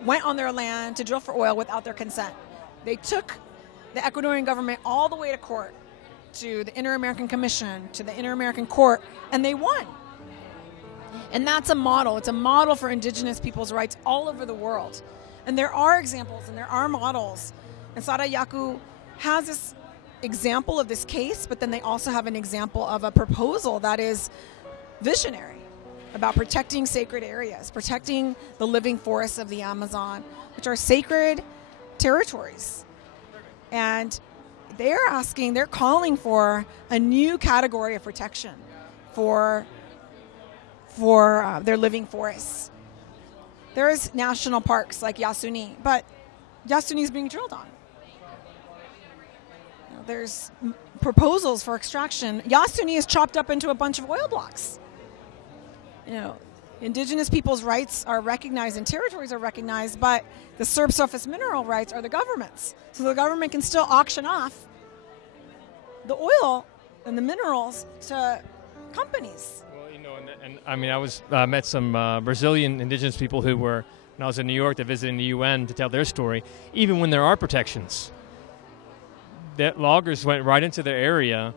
went on their land to drill for oil without their consent. They took the Ecuadorian government all the way to court, to the Inter-American Commission, to the Inter-American Court, and they won. And that's a model. It's a model for indigenous people's rights all over the world. And there are examples and there are models. And Sarayaku has this example of this case, but then they also have an example of a proposal that is visionary about protecting sacred areas, protecting the living forests of the Amazon, which are sacred territories. And they're calling for a new category of protection for their living forests. There's national parks like YASUNI, but YASUNI is being drilled on. There's proposals for extraction. YASUNI is chopped up into a bunch of oil blocks. You know, indigenous people's rights are recognized and territories are recognized, but the subsurface mineral rights are the government's. So the government can still auction off the oil and the minerals to companies. Well, you know, and I mean, I met some Brazilian indigenous people who were, when I was in New York, to visiting the UN to tell their story. Even when there are protections, that loggers went right into their area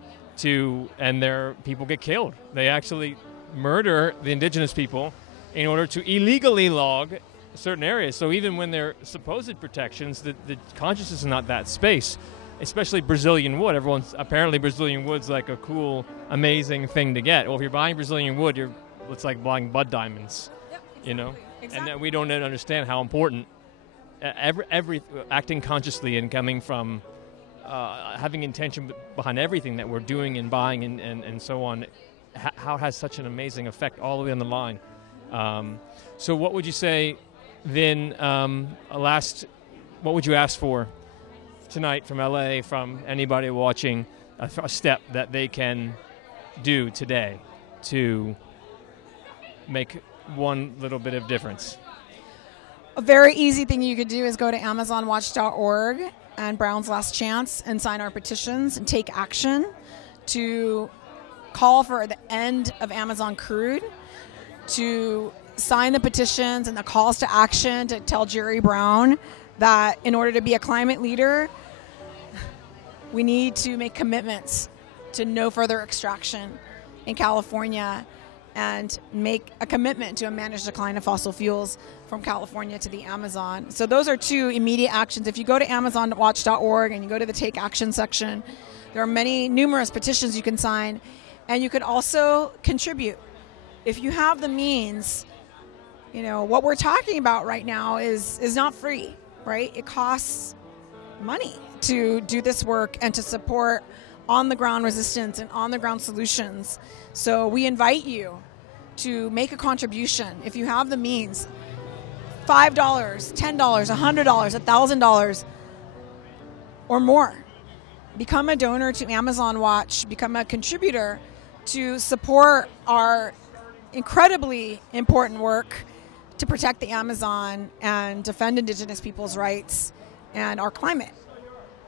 and their people get killed. They actually murder the indigenous people in order to illegally log certain areas. So even when there are supposed protections, the consciousness is not that space, especially Brazilian wood. Apparently Brazilian wood's like a cool, amazing thing to get. Well, if you're buying Brazilian wood, it's like buying bud diamonds, yep, exactly. You know? Exactly. And we don't understand how important every acting consciously and coming from having intention behind everything that we're doing and buying and so on, how it has such an amazing effect all the way on the line. So what would you say then, last what would you ask for tonight from LA, from anybody watching, a step that they can do today to make one little bit of difference? A very easy thing you could do is go to AmazonWatch.org and Brown's Last Chance and sign our petitions and take action to call for the end of Amazon crude, to sign the petitions and the calls to action to tell Jerry Brown that in order to be a climate leader, we need to make commitments to no further extraction in California and make a commitment to a managed decline of fossil fuels from California to the Amazon. So those are two immediate actions. If you go to AmazonWatch.org and you go to the Take Action section, there are numerous petitions you can sign, and you could also contribute. If you have the means, what we're talking about right now is not free, right? It costs money to do this work and to support on-the-ground resistance and on-the-ground solutions. So we invite you to make a contribution. If you have the means, $5, $10, $100, $1,000 or more. Become a donor to Amazon Watch, become a contributor to support our incredibly important work to protect the Amazon and defend indigenous people's rights and our climate.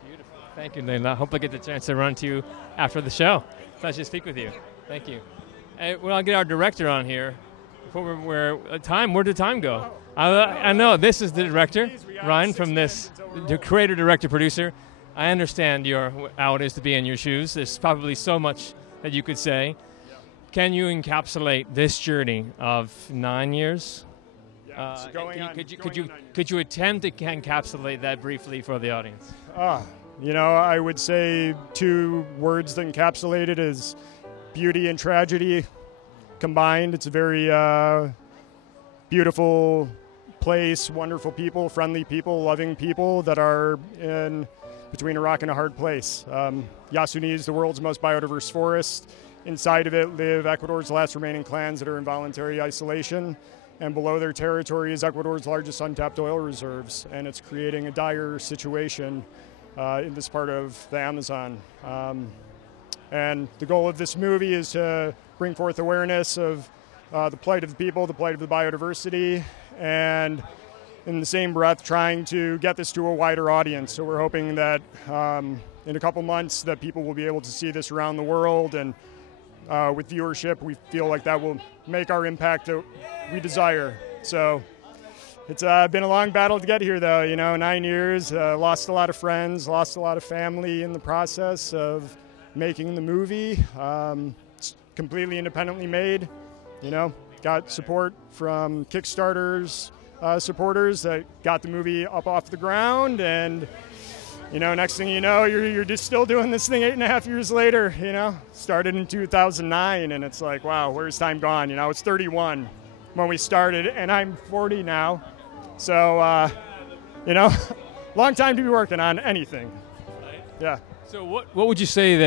Beautiful. Thank you, Leila. I hope I get the chance to run to you after the show. Pleasure to speak with you. Thank you. I'll get our director on here. Before where did time go? I know, this is the director, Ryan, from this, the creator, director, producer. I understand how it is to be in your shoes. There's probably so much that you could say. Can you encapsulate this journey of 9 years? Could you attempt to encapsulate that briefly for the audience? I would say 2 words that encapsulate it is beauty and tragedy combined. It's a very beautiful place, wonderful people, friendly people, loving people that are in between a rock and a hard place. YASUNI is the world's most biodiverse forest. Inside of it live Ecuador's last remaining clans that are in voluntary isolation. And below their territory is Ecuador's largest untapped oil reserves. And it's creating a dire situation in this part of the Amazon. And the goal of this movie is to bring forth awareness of the plight of the people, the plight of the biodiversity, and in the same breath trying to get this to a wider audience. So we're hoping that in a couple months that people will be able to see this around the world, and with viewership we feel like that will make our impact that we desire. So it's been a long battle to get here though, 9 years, lost a lot of friends, lost a lot of family in the process of making the movie. It's completely independently made, got support from Kickstarter's supporters that got the movie up off the ground, and next thing you know, you're just still doing this thing 8.5 years later. Started in 2009, and it's like, wow, where's time gone? It's 31 when we started, and I'm 40 now, so long time to be working on anything. Yeah. So what would you say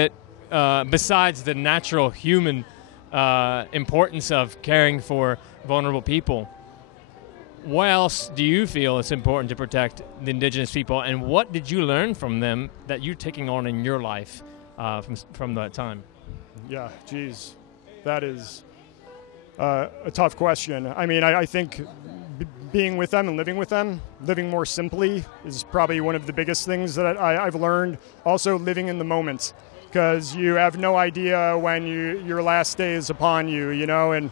that besides the natural human importance of caring for vulnerable people, what else do you feel is important to protect the indigenous people, and what did you learn from them that you're taking on in your life from that time? Yeah, geez, that is a tough question. I mean, I think being with them and living more simply is probably one of the biggest things that I've learned. Also living in the moment, because you have no idea when your last day is upon you, and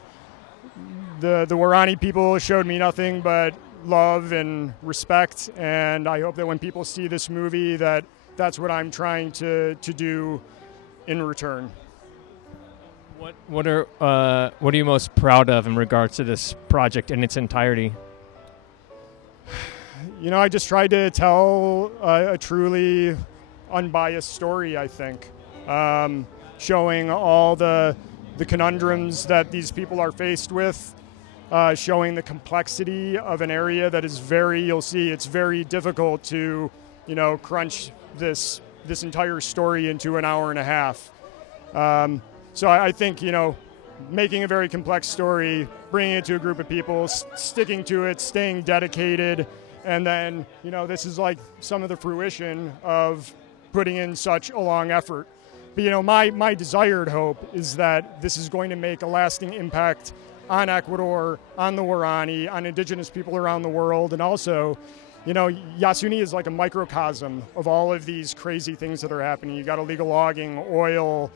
the Warani people showed me nothing but love and respect, and I hope that when people see this movie that's what I'm trying to do in return. What are you most proud of in regards to this project in its entirety? I just tried to tell a truly unbiased story, I think, showing all the conundrums that these people are faced with, showing the complexity of an area that is you'll see it's very difficult to, crunch this entire story into an hour and a half. So I think, making a very complex story, bringing it to a group of people, sticking to it, staying dedicated, And then, this is like some of the fruition of putting in such a long effort. But, my desired hope is that this is going to make a lasting impact on Ecuador, on the Waorani, on indigenous people around the world, and also, Yasuni is like a microcosm of all of these crazy things that are happening. You got illegal logging, oil,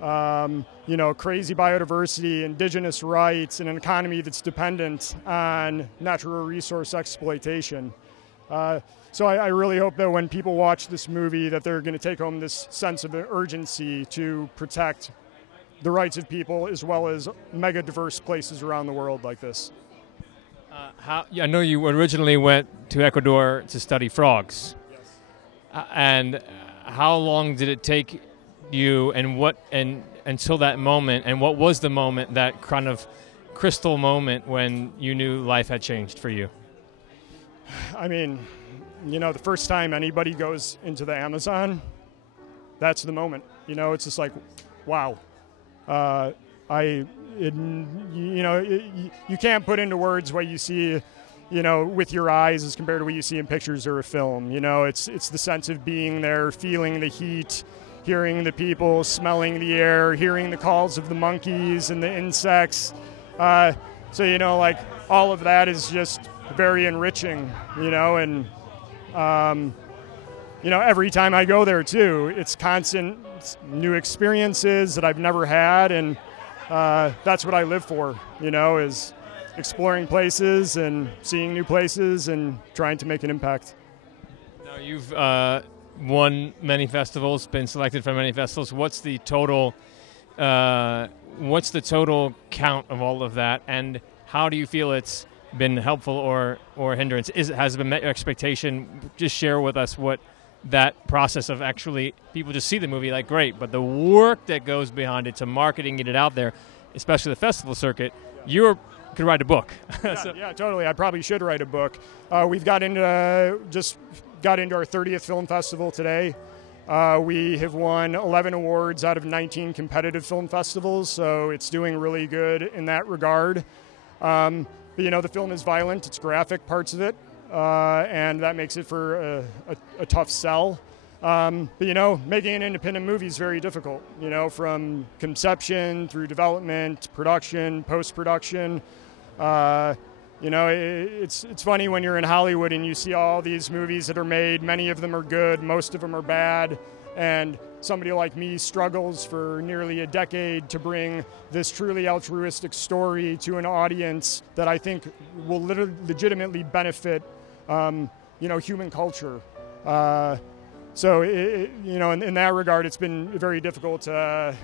crazy biodiversity, indigenous rights, and an economy that's dependent on natural resource exploitation. So I really hope that when people watch this movie that they're going to take home this sense of urgency to protect the rights of people as well as mega diverse places around the world like this. I know you originally went to Ecuador to study frogs. Yes. And how long did it take you until that moment, and what was the moment, that kind of crystal moment when you knew life had changed for you? I mean, the first time anybody goes into the Amazon, that's the moment. It's just like, wow. You can't put into words what you see, with your eyes as compared to what you see in pictures or a film. It's the sense of being there, feeling the heat, hearing the people, smelling the air, hearing the calls of the monkeys and the insects. So, all of that is just very enriching, and, every time I go there, too, it's constant new experiences that I've never had, and that's what I live for, is exploring places and seeing new places and trying to make an impact. Now, you've won many festivals, been selected for many festivals. What's the total count of all of that, and how do you feel it's been helpful or hindrance? Has it been met your expectation? Just share with us what that process of actually, people just see the movie like great, but the work that goes behind it to marketing it out there, especially the festival circuit, you could write a book. Yeah, totally. I probably should write a book. We've got into our 30th film festival today. We have won 11 awards out of 19 competitive film festivals, so it's doing really good in that regard. But, the film is violent. It's graphic, parts of it, and that makes it for a tough sell. But, making an independent movie is very difficult, from conception through development, production, post-production. It's funny when you're in Hollywood and you see all these movies that are made. Many of them are good, most of them are bad, and somebody like me struggles for nearly a decade to bring this truly altruistic story to an audience that I think will legitimately benefit, human culture. So, in that regard, it's been very difficult to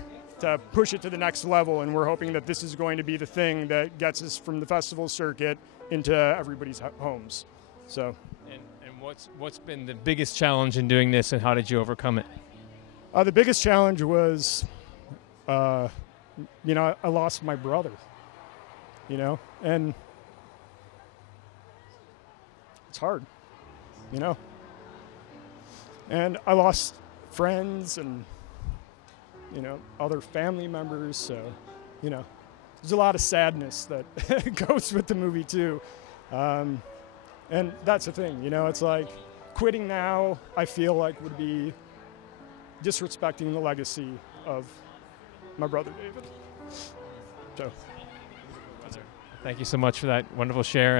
push it to the next level, and we're hoping that this is going to be the thing that gets us from the festival circuit into everybody's homes. So, and what's been the biggest challenge in doing this, and how did you overcome it? The biggest challenge was, I lost my brother, and it's hard, and I lost friends and, other family members. So, there's a lot of sadness that goes with the movie too. And that's the thing, it's like quitting now, I feel like would be disrespecting the legacy of my brother David. So, thank you so much for that wonderful share,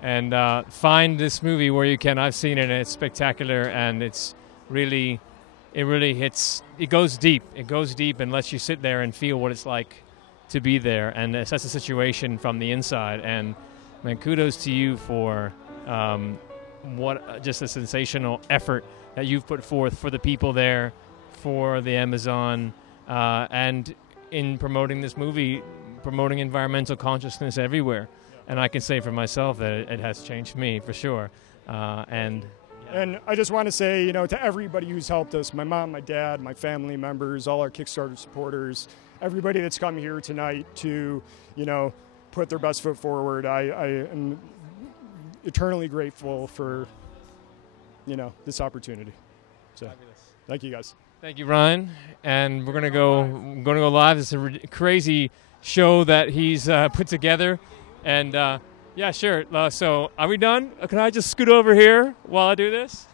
and find this movie where you can. I've seen it, and it's spectacular, and it really hits. It goes deep and lets you sit there and feel what it's like to be there, and assess the situation from the inside. And man, kudos to you for just a sensational effort that you've put forth for the people there, for the Amazon, and in promoting this movie, promoting environmental consciousness everywhere. And I can say for myself that it has changed me for sure. And I just want to say, to everybody who's helped us, my mom, my dad, my family members, all our Kickstarter supporters, everybody that's come here tonight to, put their best foot forward. I am eternally grateful for, this opportunity. So, thank you guys. Thank you, Ryan. And we're gonna go live. It's a crazy show that he's put together, and Yeah, sure. So, are we done? Can I just scoot over here while I do this?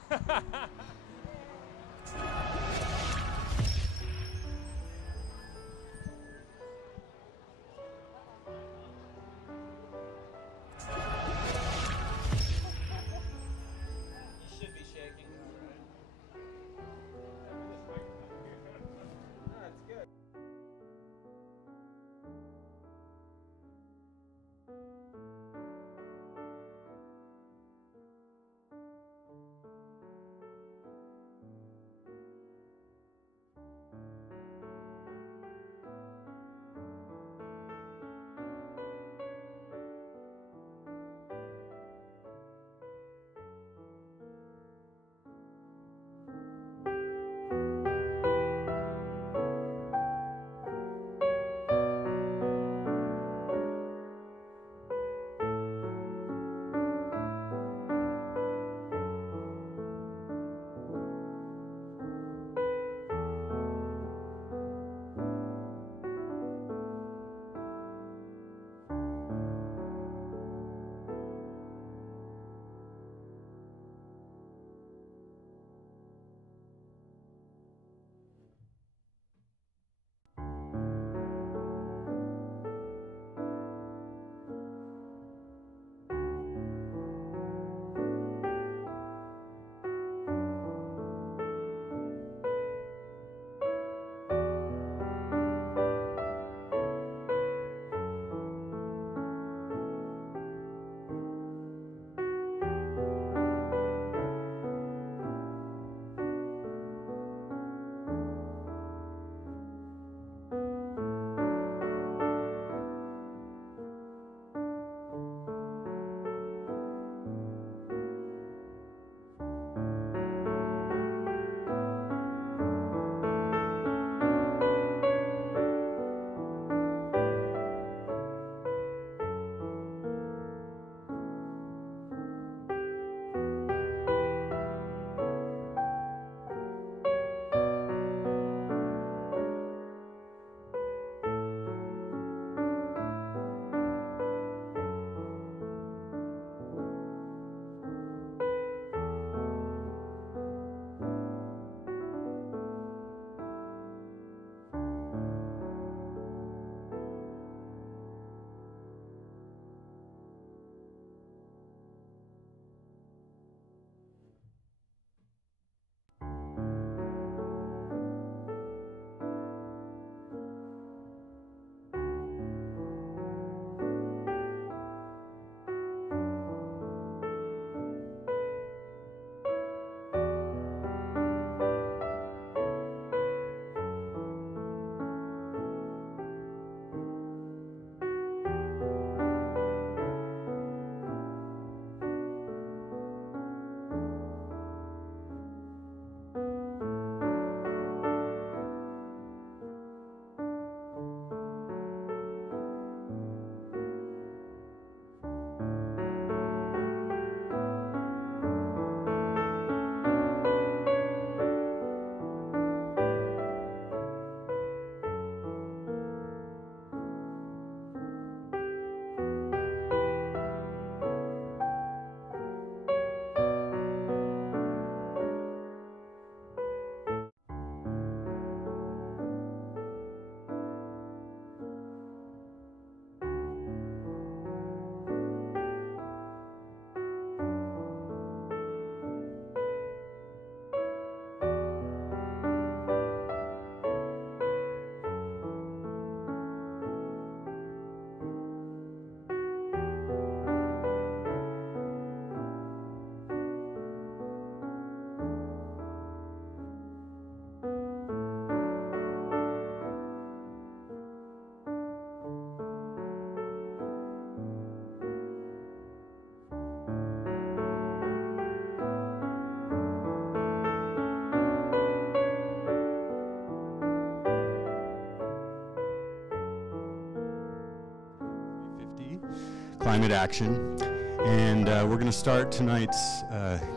Climate Action. And we're going to start tonight's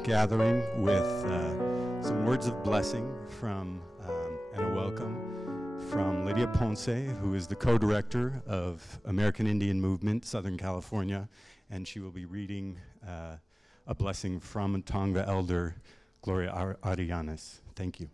gathering with some words of blessing from and a welcome from Lydia Ponce, who is the co-director of American Indian Movement, Southern California, and she will be reading a blessing from Tonga elder Gloria Arianes. Thank you.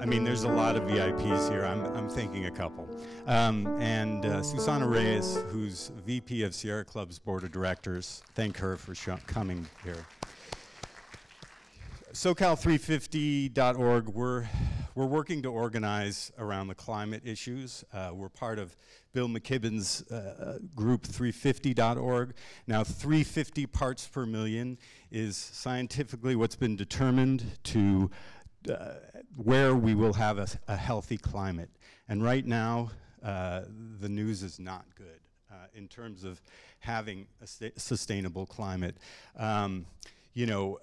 I mean, there's a lot of VIPs here. I'm thanking a couple. Susana Reyes, who's VP of Sierra Club's Board of Directors, thank her for coming here. SoCal350.org, we're working to organize around the climate issues. We're part of Bill McKibben's group 350.org. Now 350 parts per million is scientifically what's been determined to where we will have a healthy climate. And right now, the news is not good in terms of having a sustainable climate. You know,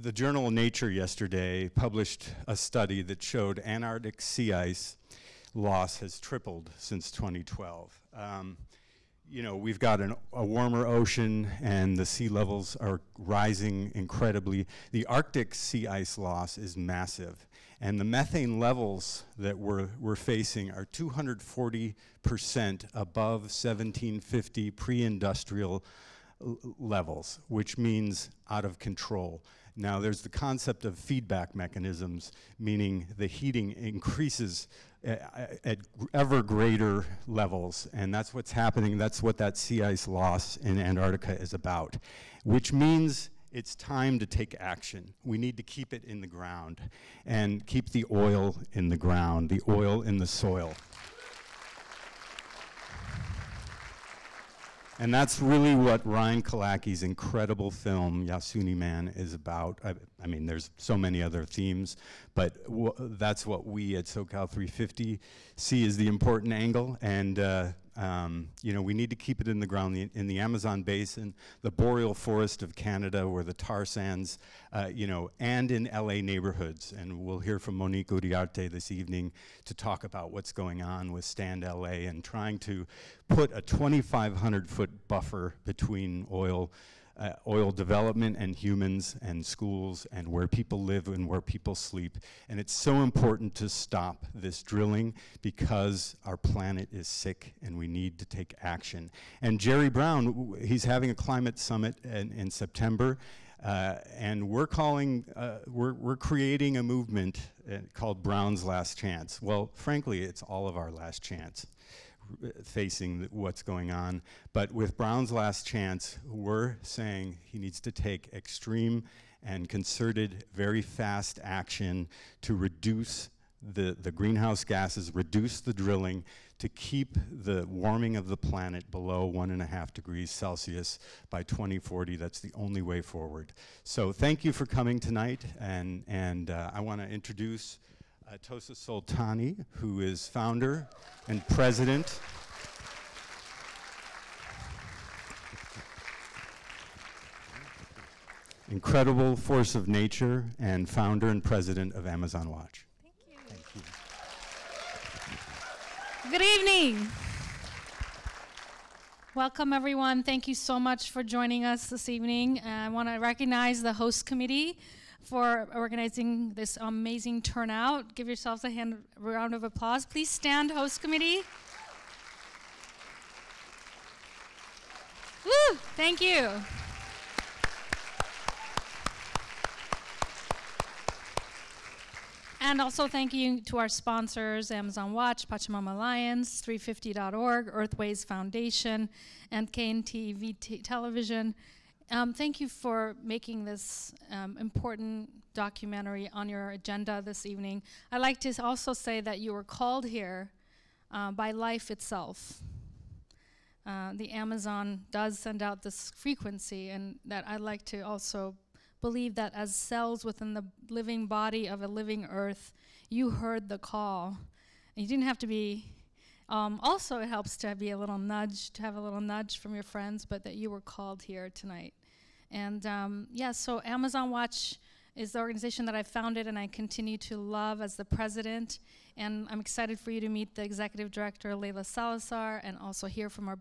the journal Nature yesterday published a study that showed Antarctic sea ice loss has tripled since 2012. You know, we've got a warmer ocean and the sea levels are rising incredibly. The Arctic sea ice loss is massive. And the methane levels that we're facing are 240% above 1750 pre-industrial levels, which means out of control. Now, there's the concept of feedback mechanisms, meaning the heating increases at ever greater levels, and that's what's happening. That's what that sea ice loss in Antarctica is about, which means it's time to take action. We need to keep it in the ground and keep the oil in the ground, the oil in the soil. And that's really what Ryan Kalaki's incredible film, YASUNI Man, is about. I mean, there's so many other themes, but that's what we at SoCal 350 see as the important angle. And you know, we need to keep it in the ground. In the Amazon basin, the boreal forest of Canada, where the tar sands, you know, and in LA neighborhoods. And we'll hear from Monique Uriarte this evening to talk about what's going on with Stand LA and trying to put a 2,500-foot buffer between oil development and humans and schools and where people live and where people sleep. And it's so important to stop this drilling because our planet is sick and we need to take action. And Jerry Brown, he's having a climate summit in September, and we're creating a movement called Brown's Last Chance. Well, frankly, it's all of our last chance facing what's going on. But with Brown's Last Chance, we're saying he needs to take extreme and concerted, very fast action to reduce the greenhouse gases, reduce the drilling, to keep the warming of the planet below 1.5 degrees Celsius by 2040. That's the only way forward. So thank you for coming tonight, and I want to introduce Tosa Soltani, who is founder and president. Incredible force of nature, and founder and president of Amazon Watch. Thank you. Thank you. Good evening. Welcome, everyone. Thank you so much for joining us this evening. I want to recognize the host committee for organizing this amazing turnout. Give yourselves a round of applause. Please stand, host committee. Woo! Thank you. And also thank you to our sponsors, Amazon Watch, Pachamama Alliance, 350.org, Earthways Foundation, and KNTV Television. Thank you for making this important documentary on your agenda this evening. I'd like to also say that you were called here by life itself. The Amazon does send out this frequency, and that I'd like to also believe that as cells within the living body of a living earth, you heard the call. And you didn't have to be, also it helps to be a little nudge, to have a little nudge from your friends, but that you were called here tonight. And yeah, so Amazon Watch is the organization that I founded and I continue to love as the president. And I'm excited for you to meet the executive director, Leila Salazar, and also hear from our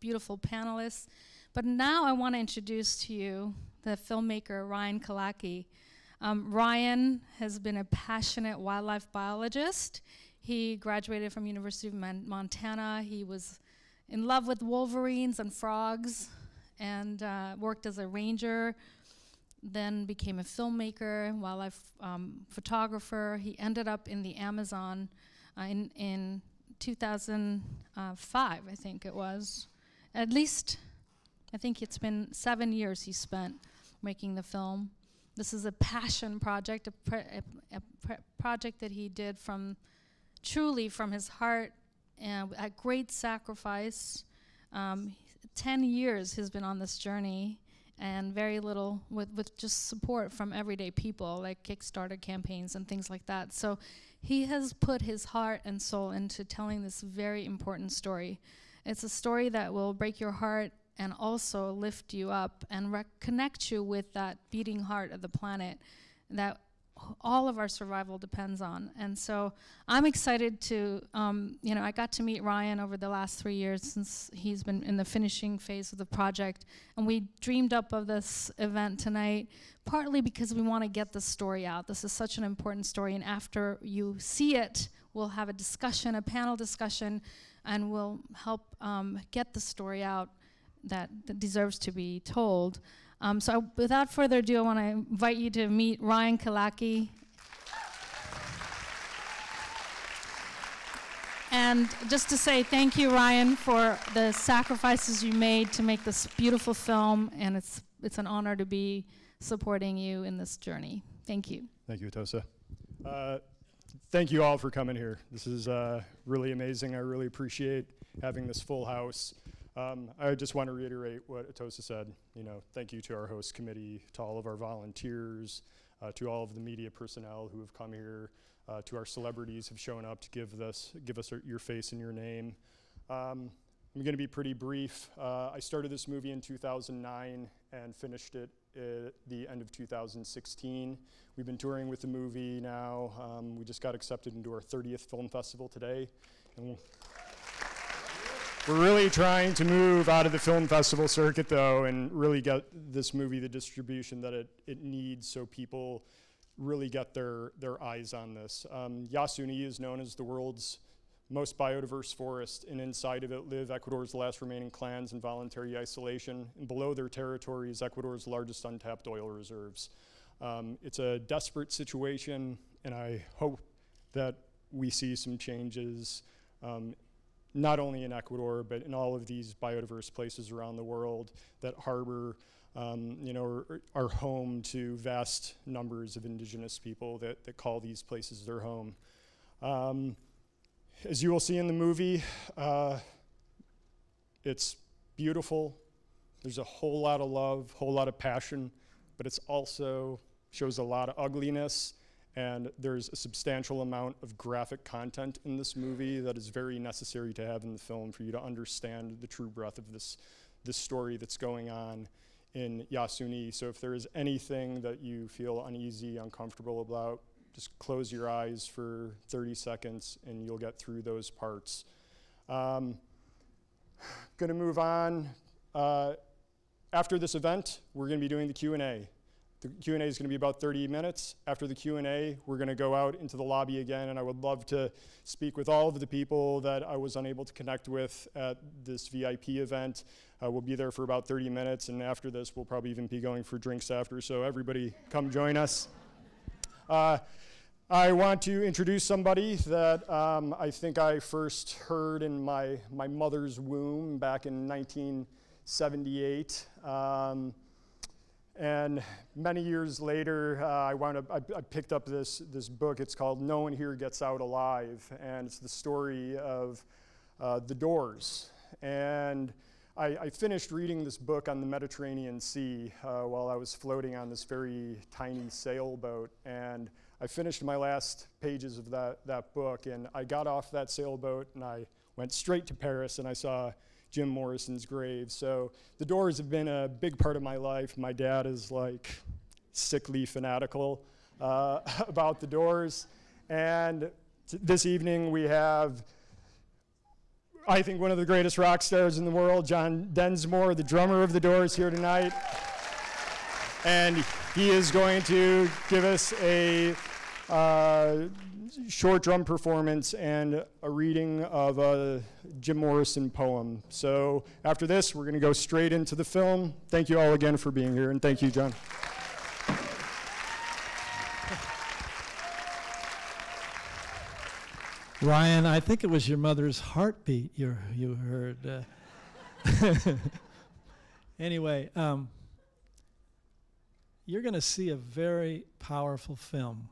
beautiful panelists. But now I want to introduce to you the filmmaker, Ryan Kalaki. Ryan has been a passionate wildlife biologist. He graduated from University of Montana. He was in love with wolverines and frogs, and worked as a ranger, then became a filmmaker, wildlife photographer. He ended up in the Amazon in 2005, I think it was. At least, I think it's been 7 years he spent making the film. This is a passion project, a project that he did truly from his heart, and at great sacrifice. 10 years he's been on this journey, and very little with just support from everyday people, like Kickstarter campaigns and things like that. So he has put his heart and soul into telling this very important story. It's a story that will break your heart and also lift you up and connect you with that beating heart of the planet that all of our survival depends on. And so I'm excited to, I got to meet Ryan over the last 3 years since he's been in the finishing phase of the project. And we dreamed up of this event tonight, partly because we want to get the story out. This is such an important story, and after you see it, we'll have a discussion, a panel discussion, and we'll help get the story out that deserves to be told. Without further ado, I want to invite you to meet Ryan Kalaki. And just to say thank you, Ryan, for the sacrifices you made to make this beautiful film, and it's an honor to be supporting you in this journey. Thank you. Thank you, Atosa. Thank you all for coming here. This is really amazing. I really appreciate having this full house. I just want to reiterate what Atosa said. Thank you to our host committee, to all of our volunteers, to all of the media personnel who have come here, to our celebrities who've shown up to give us your face and your name. I'm going to be pretty brief. I started this movie in 2009 and finished it at the end of 2016. We've been touring with the movie now. We just got accepted into our 30th film festival today. And we're really trying to move out of the film festival circuit, though, and really get this movie the distribution that it needs, so people really get their eyes on this. YASUNI is known as the world's most biodiverse forest, and inside of it live Ecuador's last remaining clans in voluntary isolation, and below their territory is Ecuador's largest untapped oil reserves. It's a desperate situation, and I hope that we see some changes, not only in Ecuador, but in all of these biodiverse places around the world that harbor are home to vast numbers of indigenous people that call these places their home. As you will see in the movie, it's beautiful. There's a whole lot of love, whole lot of passion, but it's also shows a lot of ugliness, and there's a substantial amount of graphic content in this movie that is very necessary to have in the film for you to understand the true breadth of this story that's going on in YASUNI. So if there is anything that you feel uneasy, uncomfortable about, just close your eyes for 30 seconds and you'll get through those parts. Gonna move on. After this event, we're gonna be doing the Q&A. The Q&A is gonna be about 30 minutes. After the Q&A, we're gonna go out into the lobby again, and I would love to speak with all of the people that I was unable to connect with at this VIP event. We'll be there for about 30 minutes, and after this, we'll probably even be going for drinks after, so everybody come join us. I want to introduce somebody that I think I first heard in my mother's womb back in 1978. And many years later, I picked up this book. It's called No One Here Gets Out Alive, and it's the story of the Doors. And I finished reading this book on the Mediterranean Sea while I was floating on this very tiny sailboat, and I finished my last pages of that book, and I got off that sailboat and I went straight to Paris and I saw Jim Morrison's grave. So the Doors have been a big part of my life. My dad is like sickly fanatical about the Doors. And this evening we have, I think, one of the greatest rock stars in the world, John Densmore, the drummer of the Doors, here tonight. And he is going to give us a short drum performance and a reading of a Jim Morrison poem. So after this, we're going to go straight into the film. Thank you all again for being here, and thank you, John. Ryan, I think it was your mother's heartbeat you heard. Anyway, you're going to see a very powerful film,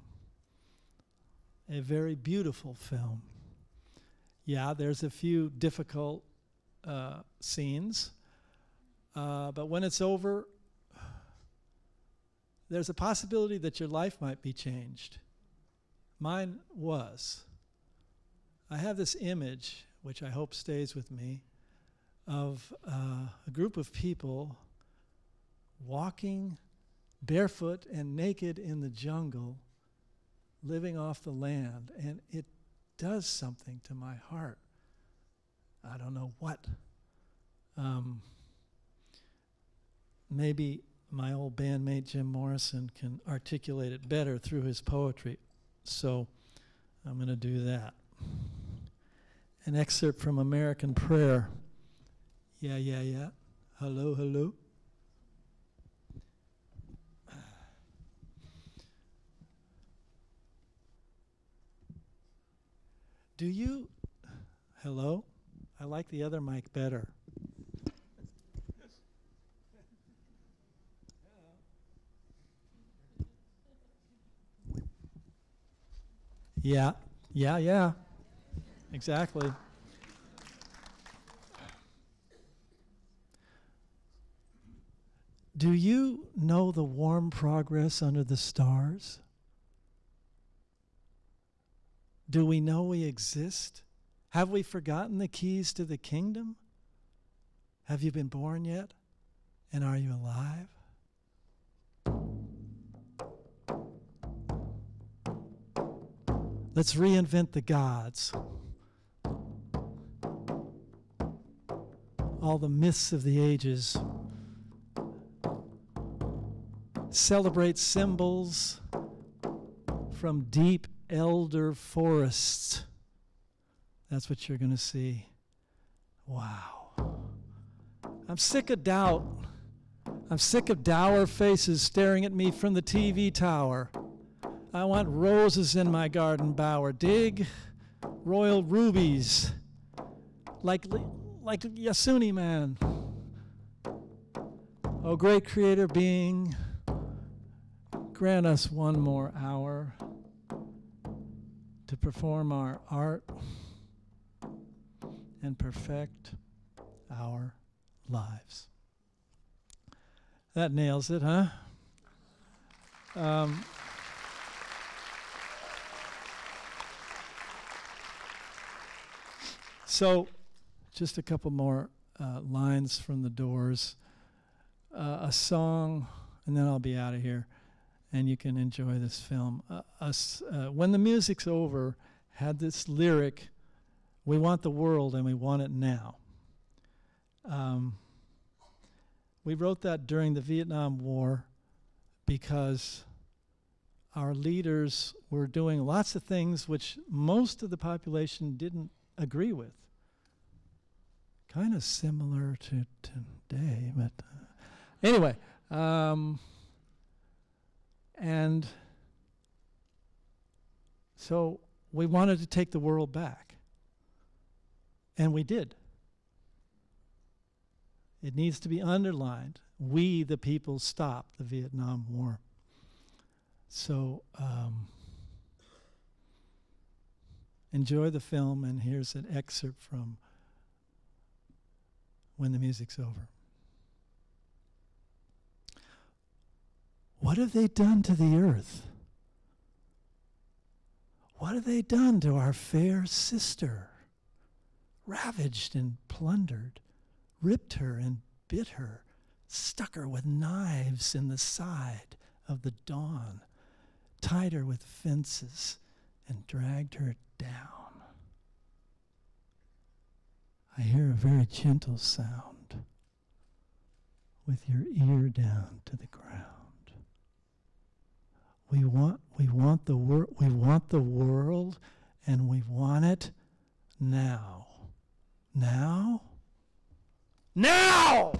a very beautiful film. Yeah, there's a few difficult scenes, but when it's over, there's a possibility that your life might be changed. Mine was. I have this image, which I hope stays with me, of a group of people walking barefoot and naked in the jungle, living off the land, and it does something to my heart. I don't know what. Maybe my old bandmate Jim Morrison can articulate it better through his poetry, so I'm going to do that. An excerpt from American Prayer. Yeah, yeah, yeah. Hello, hello. Do you, hello? I like the other mic better. Yeah, yeah, yeah. Exactly. Do you know the warm progress under the stars? Do we know we exist? Have we forgotten the keys to the kingdom? Have you been born yet? And are you alive? Let's reinvent the gods. All the myths of the ages. Celebrate symbols from deep elder forests. That's what you're going to see. Wow. I'm sick of doubt. I'm sick of dour faces staring at me from the TV tower. I want roses in my garden bower. Dig royal rubies like YASUNI Man. Oh, great creator being, grant us one more hour to perform our art and perfect our lives. That nails it, huh? So, just a couple more lines from the Doors, a song, and then I'll be out of here, and you can enjoy this film. When the Music's Over had this lyric, we want the world and we want it now. We wrote that during the Vietnam War because our leaders were doing lots of things which most of the population didn't agree with. Kind of similar to today, but anyway. And so we wanted to take the world back. And we did. It needs to be underlined. We, the people, stopped the Vietnam War. So enjoy the film, and here's an excerpt from When the Music's Over. What have they done to the earth? What have they done to our fair sister? Ravaged and plundered, ripped her and bit her, stuck her with knives in the side of the dawn, tied her with fences, and dragged her down. I hear a very gentle sound with your ear down to the ground. We want the world, and we want it now. Now? Now!